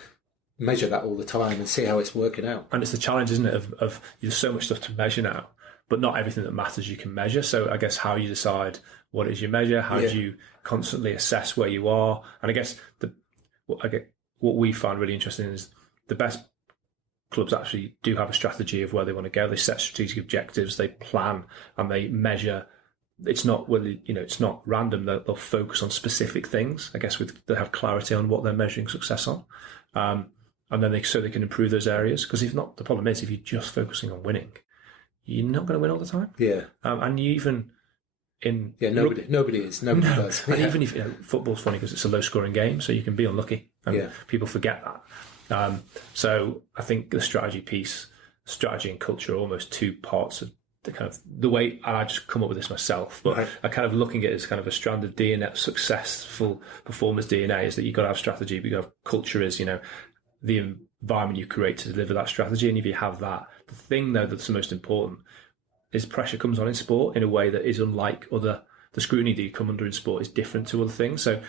measure that all the time and see how it's working out. And it's the challenge, isn't it, of there's so much stuff to measure now, but not everything that matters you can measure. So I guess how you decide what it is you measure, how do you constantly assess where you are. And I guess what we find really interesting is the best clubs actually do have a strategy of where they want to go. They set strategic objectives, they plan, and they measure. It's not it's not random. They'll focus on specific things. I guess they have clarity on what they're measuring success on, and then they can improve those areas. Because if not, the problem is if you're just focusing on winning, you're not going to win all the time. Yeah, and you even in nobody does. And even if football's funny because it's a low scoring game, so you can be unlucky, and people forget that. So I think the strategy and culture are almost two parts of the way, and I just come up with this myself, but I kind of looking at it as kind of a strand of DNA, successful performance DNA, is that you've got to have strategy, but you got to have culture is, the environment you create to deliver that strategy. And if you have that, the thing though that's the most important is pressure comes on in sport in a way that is unlike the scrutiny that you come under in sport is different to other things. So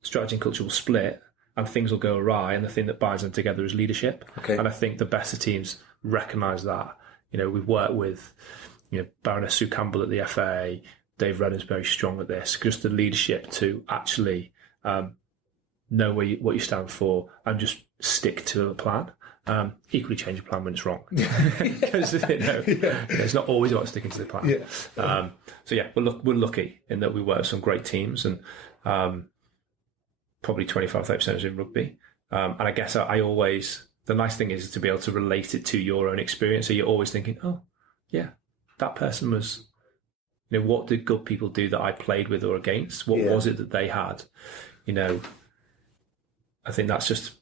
strategy and culture will split and things will go awry, and the thing that binds them together is leadership. Okay. And I think the best of teams recognise that. We've worked with, Baroness Sue Campbell at the FA, Dave Redden's very strong at this, just the leadership to actually know what you stand for and just stick to a plan. Equally change your plan when it's wrong. Because it's not always about sticking to the plan. Yeah. We're lucky in that we work with some great teams, and probably 25-30% is in rugby. And I guess I always... The nice thing is to be able to relate it to your own experience. So you're always thinking, oh, yeah, that person was, what did good people do that I played with or against? What was it that they had? I think that's just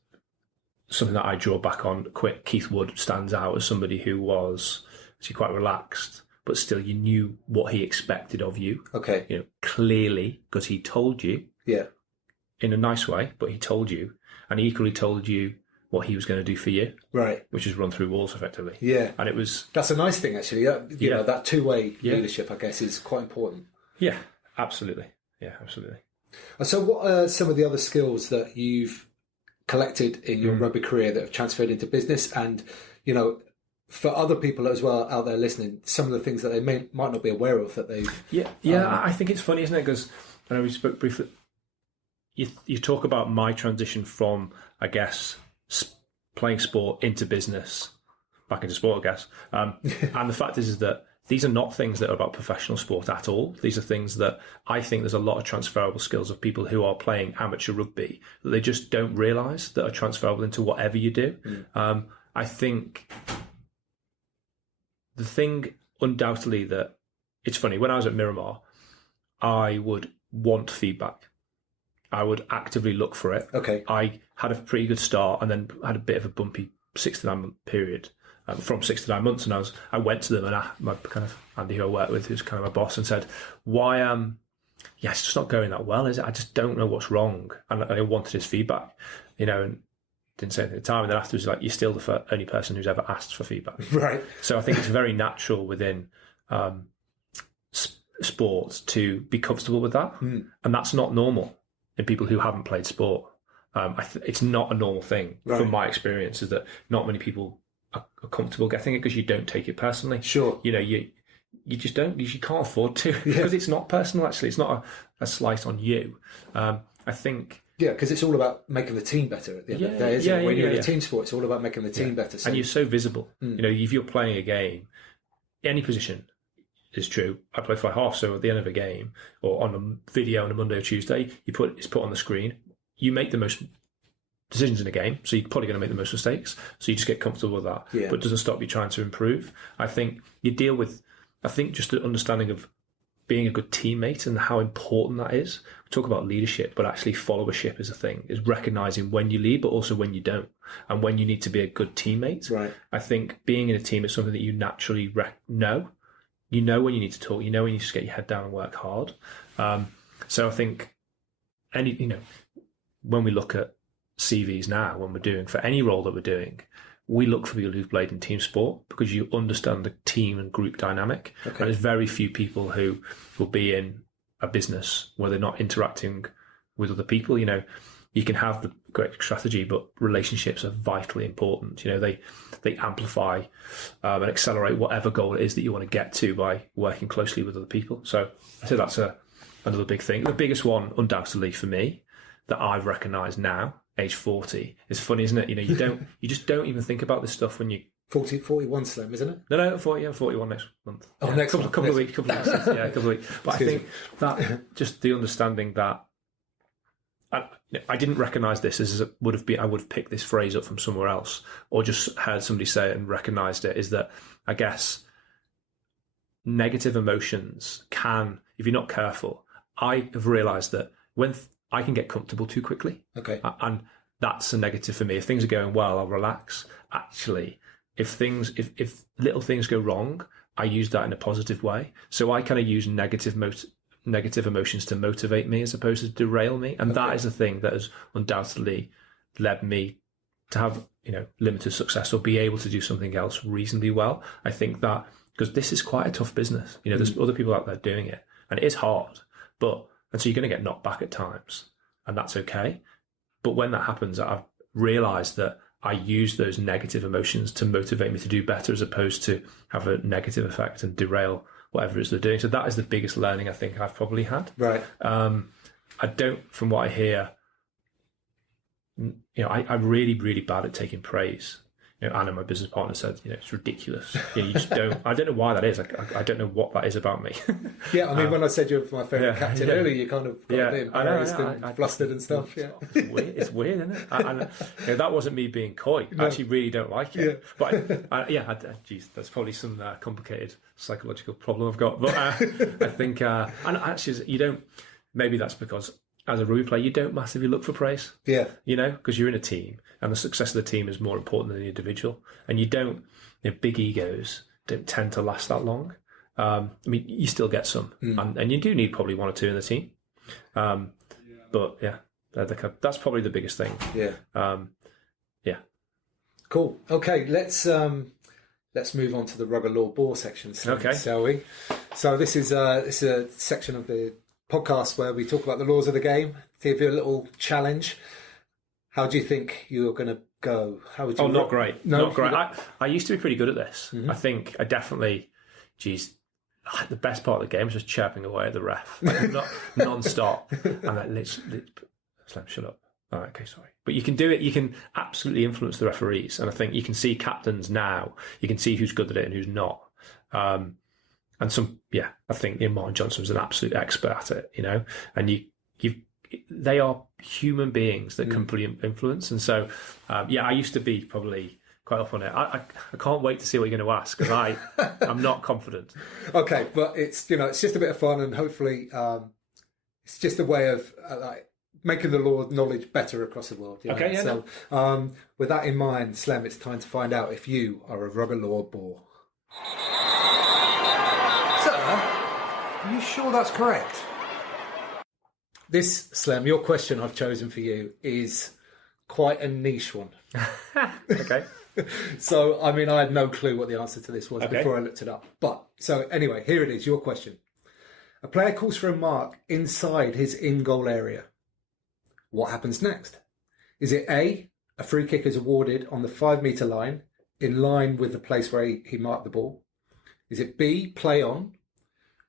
something that I draw back on. Keith Wood stands out as somebody who was actually quite relaxed, but still you knew what he expected of you. Okay. Clearly, because he told you. Yeah. In a nice way, but he told you. And he equally told you what he was going to do for you, right? Which is run through walls effectively. Yeah, and that's a nice thing actually. That two-way leadership, I guess, is quite important. Yeah, absolutely. Yeah, absolutely. So, what are some of the other skills that you've collected in your rugby career that have transferred into business? And for other people as well out there listening, some of the things that they might not be aware of that they've. I think it's funny, isn't it? Because I know we spoke briefly. You talk about my transition from, I guess, playing sport into business, back into sport, I guess. And the fact is that these are not things that are about professional sport at all. These are things that I think there's a lot of transferable skills of people who are playing amateur rugby that they just don't realise that are transferable into whatever you do. I think the thing undoubtedly that it's funny, when I was at Miramar, I would want feedback. I would actively look for it. Okay. I had a pretty good start and then had a bit of a bumpy 6 to 9 month period from 6 to 9 months. And I went to them and my kind of Andy, who I worked with, who's kind of my boss, and said, why am yeah, it's just not going that well, is it? I just don't know what's wrong. And I wanted his feedback, and didn't say anything at the time. And then afterwards, like, you're still the only person who's ever asked for feedback. Right. So I think it's very natural within sports to be comfortable with that. And that's not normal in people who haven't played sport. It's not a normal thing from my experience, is that not many people are comfortable getting it because you don't take it personally. Sure. You just don't, you can't afford to, because it's not personal, actually. It's not a slight on you. I think... Yeah, because it's all about making the team better at the end of the day, isn't it? When you're in a team sport, it's all about making the team better. So. And you're so visible. If you're playing a game, any position is true. I play fly half, so at the end of a game, or on a video on a Monday or Tuesday, it's put on the screen. You make the most decisions in a game, so you're probably going to make the most mistakes. So you just get comfortable with that. Yeah. But it doesn't stop you trying to improve. I think you deal with... just the understanding of being a good teammate and how important that is. We talk about leadership, but actually followership is a thing, is recognizing when you lead, but also when you don't, and when you need to be a good teammate. Right. I think being in a team is something that you naturally know. You know when you need to talk, you know when you just get your head down and work hard. So I think when we look at CVs now, when we're doing, for any role that we're doing, we look for people who've played in team sport, because you understand the team and group dynamic. Okay. And there's very few people who will be in a business where they're not interacting with other people. You can have the great strategy, but relationships are vitally important. They amplify and accelerate whatever goal it is that you want to get to by working closely with other people. So I say that's another big thing. The biggest one, undoubtedly for me, that I've recognised now, age 40, is funny, isn't it? You just don't even think about this stuff when you 41 Slem, isn't it? No, 41 next month. Oh, next month. Couple of weeks. Yeah, a couple of weeks. But I think that just the understanding that I didn't recognise this as I would have picked this phrase up from somewhere else, or just heard somebody say it and recognised it, is that I guess negative emotions can, if you're not careful, I have realised that when I can get comfortable too quickly. Okay. And that's a negative for me. If things are going well, I'll relax. Actually, if little things go wrong, I use that in a positive way. So I kind of use negative emotions to motivate me as opposed to derail me. And that is the thing that has undoubtedly led me to have, limited success or be able to do something else reasonably well. I think that because this is quite a tough business, there's other people out there doing it, and it is hard, and so you're going to get knocked back at times, and that's okay. But when that happens, I've realised that I use those negative emotions to motivate me to do better, as opposed to have a negative effect and derail whatever it is they're doing. So that is the biggest learning I think I've probably had. Right. I don't, from what I hear, I'm really, really bad at taking praise. Anna, my business partner, said, it's ridiculous. You just don't. I don't know why that is. I don't know what that is about me. Yeah, I mean, when I said you're my favourite captain earlier, you kind of got a bit embarrassed and flustered and stuff. Yeah, it's weird, isn't it? And that wasn't me being coy. I actually really don't like it. Yeah. But geez, that's probably some complicated psychological problem I've got. But I think, and actually, you don't. Maybe that's because as a rugby player, you don't massively look for praise. Yeah. Because you're in a team, and the success of the team is more important than the individual. And you don't, big egos don't tend to last that long. I mean, you still get some, and you do need probably one or two in the team. But yeah, that's probably the biggest thing. Yeah. Yeah. Cool. Okay, let's move on to the rugger law bore section, shall we? So this is a section of the podcast where we talk about the laws of the game, give you a little challenge. How do you think you're going to go? How would you? Oh, not great. No, not great. I used to be pretty good at this. Mm-hmm. I think I definitely, the best part of the game was just chirping away at the ref, non-stop. And literally, Slem, shut up. All right, okay, sorry. But you can do it. You can absolutely influence the referees. And I think you can see captains now. You can see who's good at it and who's not. And I think Martin Johnson was an absolute expert at it, and they are human beings that can fully influence. And so, I used to be probably quite up on it. I can't wait to see what you're going to ask, because I'm not confident. Okay, but it's just a bit of fun, and hopefully it's just a way of making the law knowledge better across the world. Okay, yeah. So with that in mind, Slem, it's time to find out if you are a rugger law bore. Sir, are you sure that's correct? This, Slem, your question I've chosen for you is quite a niche one. Okay. So, I mean, I had no clue what the answer to this was before I looked it up. But, so anyway, here it is, your question. A player calls for a mark inside his in-goal area. What happens next? Is it A, a free kick is awarded on the 5 metre line, in line with the place where he marked the ball? Is it B, play on?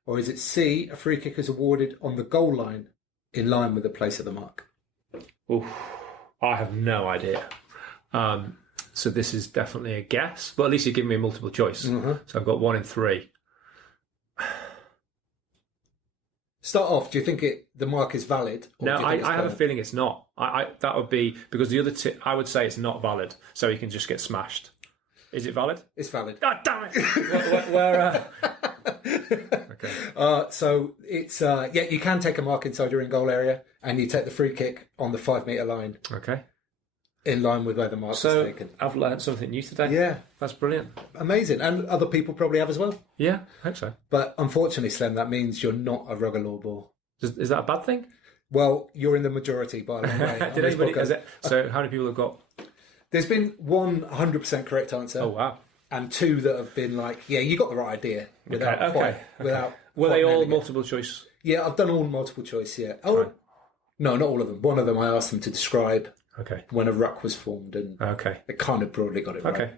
Or is it C, a free kick is awarded on the goal line, in line with the place of the mark? Oof, I have no idea. So this is definitely a guess, but at least you're giving me a multiple choice. Mm-hmm. So I've got 1 in 3. Start off, do you think the mark is valid? No, I have a feeling it's not. That would be, because the other two, I would say it's not valid, so he can just get smashed. Is it valid? It's valid. God damn it! where Okay. So it's, you can take a mark inside your in-goal area, and you take the free kick on the 5 metre line. Okay. In line with where the mark is taken. I've learned something new today. Yeah. That's brilliant. Amazing. And other people probably have as well. Yeah, I hope so. But unfortunately, Slem, that means you're not a rugger law ball. Is that a bad thing? Well, you're in the majority by a long way. Did anybody? So how many people have got? There's been 100% correct answer. Oh, wow. And 2 that have been like, yeah, you got the right idea. Without Were they all nailing it. multiple choice? Yeah, I've done all multiple choice, yeah. Oh, right. No, not all of them. One of them I asked them to describe when a ruck was formed, and they kind of broadly got it right. Okay.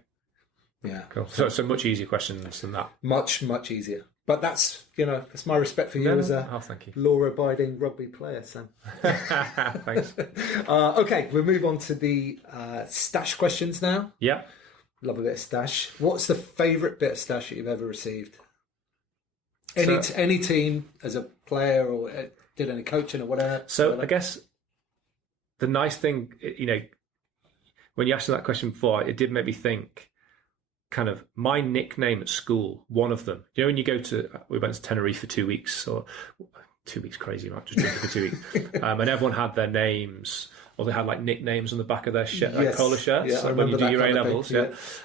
Yeah. Cool. So it's a much easier question than that. Much, much easier. But that's, that's my respect for you as a law-abiding rugby player, Sam. Thanks. Okay, we'll move on to the stash questions now. Yeah. Love a bit of stash. What's the favourite bit of stash that you've ever received? Any team as a player, or did any coaching or whatever? So I guess the nice thing, when you asked me that question before, it did make me think. Kind of my nickname at school, one of them. When you go we went to Tenerife for 2 weeks, or 2 weeks crazy, right? Just drinking for 2 weeks, and everyone had their names, or they had like nicknames on the back of their shirt, like polo shirts. Yeah, when you do your A levels,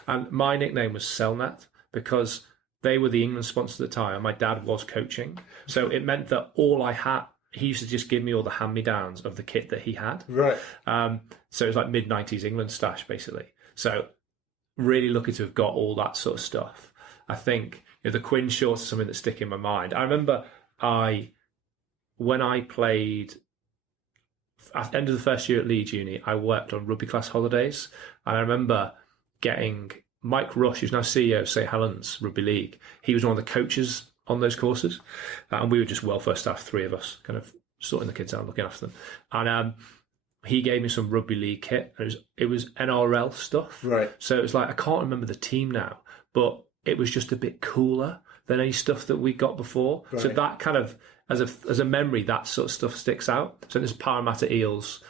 And my nickname was Selnet because they were the England sponsor at the time. My dad was coaching, so it meant that all I had. He used to just give me all the hand-me-downs of the kit that he had. Right. So it was like mid-90s England stash, basically. So. Really lucky to have got all that sort of stuff. I think the Quinn shorts are something that stick in my mind. I remember when I played at the end of the first year at Leeds Uni, I worked on rugby class holidays, and I remember getting Mike Rush, who's now CEO of St Helens Rugby League. He was one of the coaches on those courses, and we were just welfare staff, 3 of us, kind of sorting the kids out, looking after them, and. He gave me some rugby league kit. It was NRL stuff. Right. So it was like, I can't remember the team now, but it was just a bit cooler than any stuff that we got before. Right. So that kind of, as a memory, that sort of stuff sticks out. So there's Parramatta Eels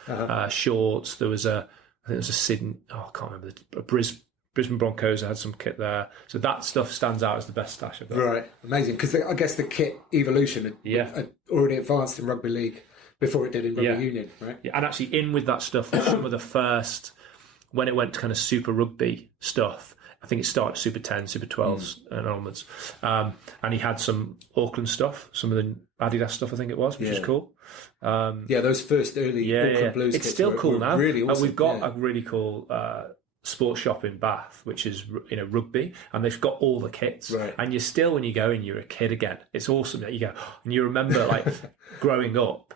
shorts. There was I think there was a Sydney, I can't remember, Brisbane Broncos had some kit there. So that stuff stands out as the best stash I've got. Right. Amazing. Because I guess the kit evolution had already advanced in rugby league. Before it did in rugby union, right? Yeah, and actually in with that stuff was some of the first, when it went to kind of Super Rugby stuff, I think it started Super 10, Super 12s and onwards. And he had some Auckland stuff, some of the Adidas stuff I think it was, which is cool. Those first early Auckland Blues it's still cool now. Really awesome. And we've got a really cool sports shop in Bath, which is rugby, and they've got all the kits. Right. And you're still, when you go in, you're a kid again. It's awesome that you go, and you remember like growing up,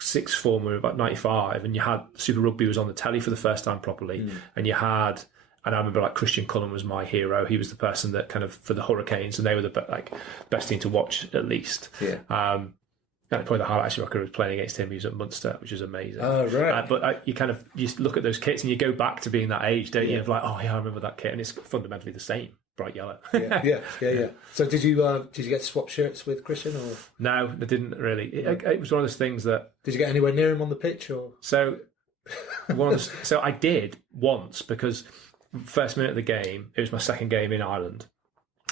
sixth form, we were about 95, and you had Super Rugby was on the telly for the first time properly, and you had, and I remember like Christian Cullen was my hero. He was the person that kind of for the Hurricanes, and they were the best team to watch at least. Yeah. And probably the highlight actually I was playing against him. He was at Munster, which was amazing. Oh right. But you look at those kits and you go back to being that age, don't you? Of like, oh yeah, I remember that kit, and it's fundamentally the same. Bright yellow. yeah. So did you get to swap shirts with Christian, or no? I didn't really. It was one of those things that. Did you get anywhere near him on the pitch, or so? So I did once, because first minute of the game, it was my second game in Ireland,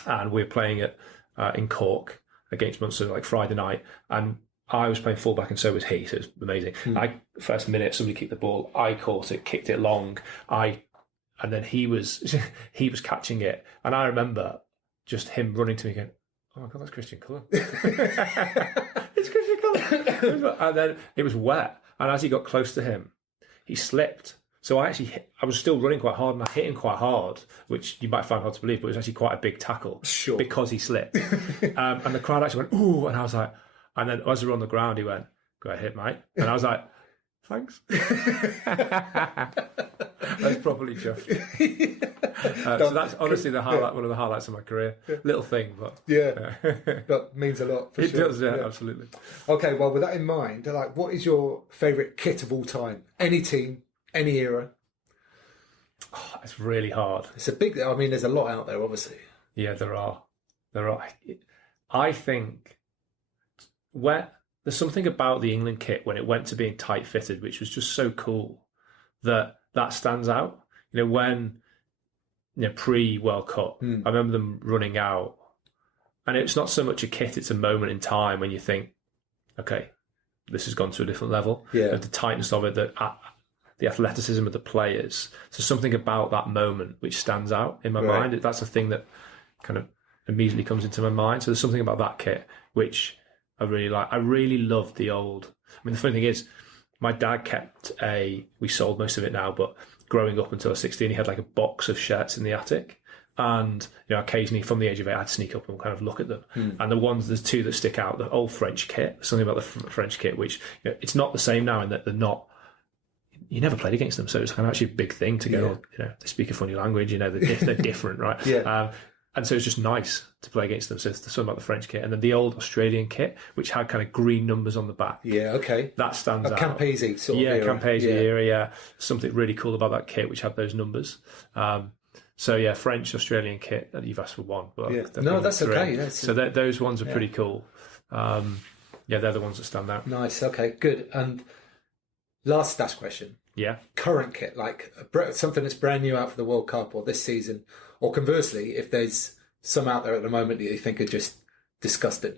and we were playing it in Cork against Munster like Friday night, and I was playing fullback and so was he. So it was amazing. First minute, somebody kicked the ball, I caught it, kicked it long, and then he was catching it, and I remember just him running to me going, "Oh my God, that's Christian Cullen." It's Christian Cullen. And then it was wet. And as he got close to him, he slipped. So I was still running quite hard, and I hit him quite hard, which you might find hard to believe, but it was actually quite a big tackle. Sure. Because he slipped. And the crowd actually went, ooh, and I was like, and then as we were on the ground, he went, go ahead, mate. And I was like, thanks. That's properly chuffed. So that's honestly one of the highlights of my career. Little thing, but but means a lot. For it sure. does, yeah, absolutely. Okay, well, with that in mind, like, what is your favourite kit of all time? Any team, any era? Oh, it's really hard. It's a big. I mean, there's a lot out there, obviously. Yeah, there are. I think there's something about the England kit when it went to being tight fitted, which was just so cool that stands out. When pre World Cup, I remember them running out, and it's not so much a kit; it's a moment in time when you think, okay, this has gone to a different level. Yeah, the tightness of it, the athleticism of the players. So something about that moment which stands out in my mind. That's a thing that kind of immediately comes into my mind. So there's something about that kit which I really like. I really loved the old. I mean, the funny thing is, my dad kept we sold most of it now, but growing up until I was 16, he had like a box of shirts in the attic. And, occasionally from the age of 8, I'd sneak up and kind of look at them. And there's two that stick out, the old French kit, something about the French kit, which, it's not the same now in that they're not, you never played against them. So it's kind of actually a big thing to go, they speak a funny language, they're different, right? Yeah. And so it's just nice to play against them. So it's something about the French kit. And then the old Australian kit, which had kind of green numbers on the back. Yeah, okay. That stands out. Campese sort of era. Campese era, yeah. Something really cool about that kit, which had those numbers. So, yeah, French, Australian kit. You've asked for one. But no, that's three. okay. So those ones are pretty cool. They're the ones that stand out. Nice, okay, good. And last dash question. Yeah. Current kit, like something that's brand new out for the World Cup or this season, or conversely, if there's some out there at the moment that you think are just disgusting.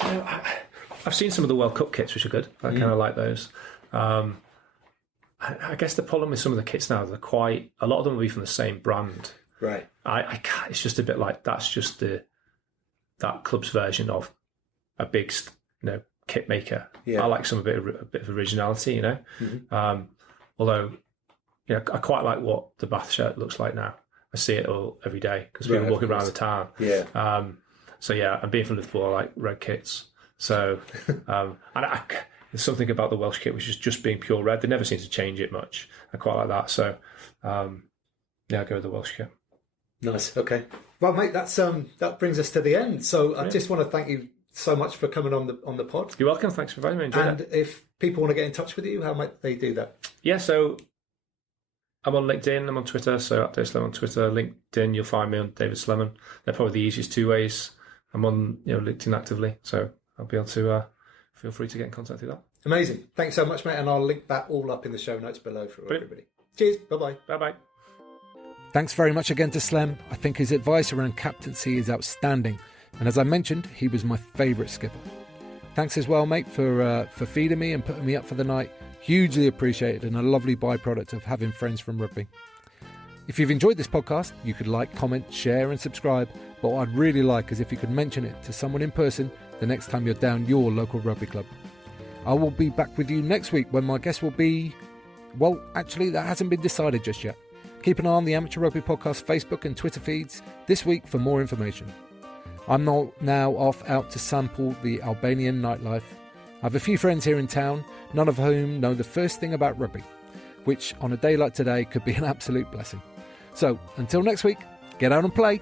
I've seen some of the World Cup kits, which are good. I kind of like those. I guess the problem with some of the kits now, a lot of them will be from the same brand. Right. I can't, it's just a bit like, that's just that club's version of a big, kit maker. Yeah. I like a bit of originality, although, I quite like what the Bath shirt looks like now. I see it all every day because people are walking around the town. Yeah. And being from Liverpool, I like red kits. So, there's something about the Welsh kit which is just being pure red. They never seem to change it much. I quite like that. So, I go with the Welsh kit. Nice. Okay. Well, mate, that brings us to the end. So I just want to thank you so much for coming on the pod. You're welcome. Thanks for inviting me. And if people want to get in touch with you, how might they do that? Yeah. So I'm on LinkedIn. I'm on Twitter. So at Dave Slem on Twitter, LinkedIn. You'll find me on David Slemen. They're probably the easiest two ways. I'm on LinkedIn actively, so I'll be able to feel free to get in contact with that. Amazing. Thanks so much, mate. And I'll link that all up in the show notes below for everybody. Cheers. Bye-bye. Bye-bye. Thanks very much again to Slem. I think his advice around captaincy is outstanding. And as I mentioned, he was my favourite skipper. Thanks as well, mate, for feeding me and putting me up for the night. Hugely appreciated and a lovely byproduct of having friends from rugby. If you've enjoyed this podcast, you could like, comment, share and subscribe. But what I'd really like is if you could mention it to someone in person the next time you're down your local rugby club. I will be back with you next week when my guest will be... Well, actually, that hasn't been decided just yet. Keep an eye on the Amateur Rugby Podcast Facebook and Twitter feeds this week for more information. I'm now off out to sample the Albanian nightlife. I have a few friends here in town, none of whom know the first thing about rugby, which on a day like today could be an absolute blessing. So, until next week, get out and play.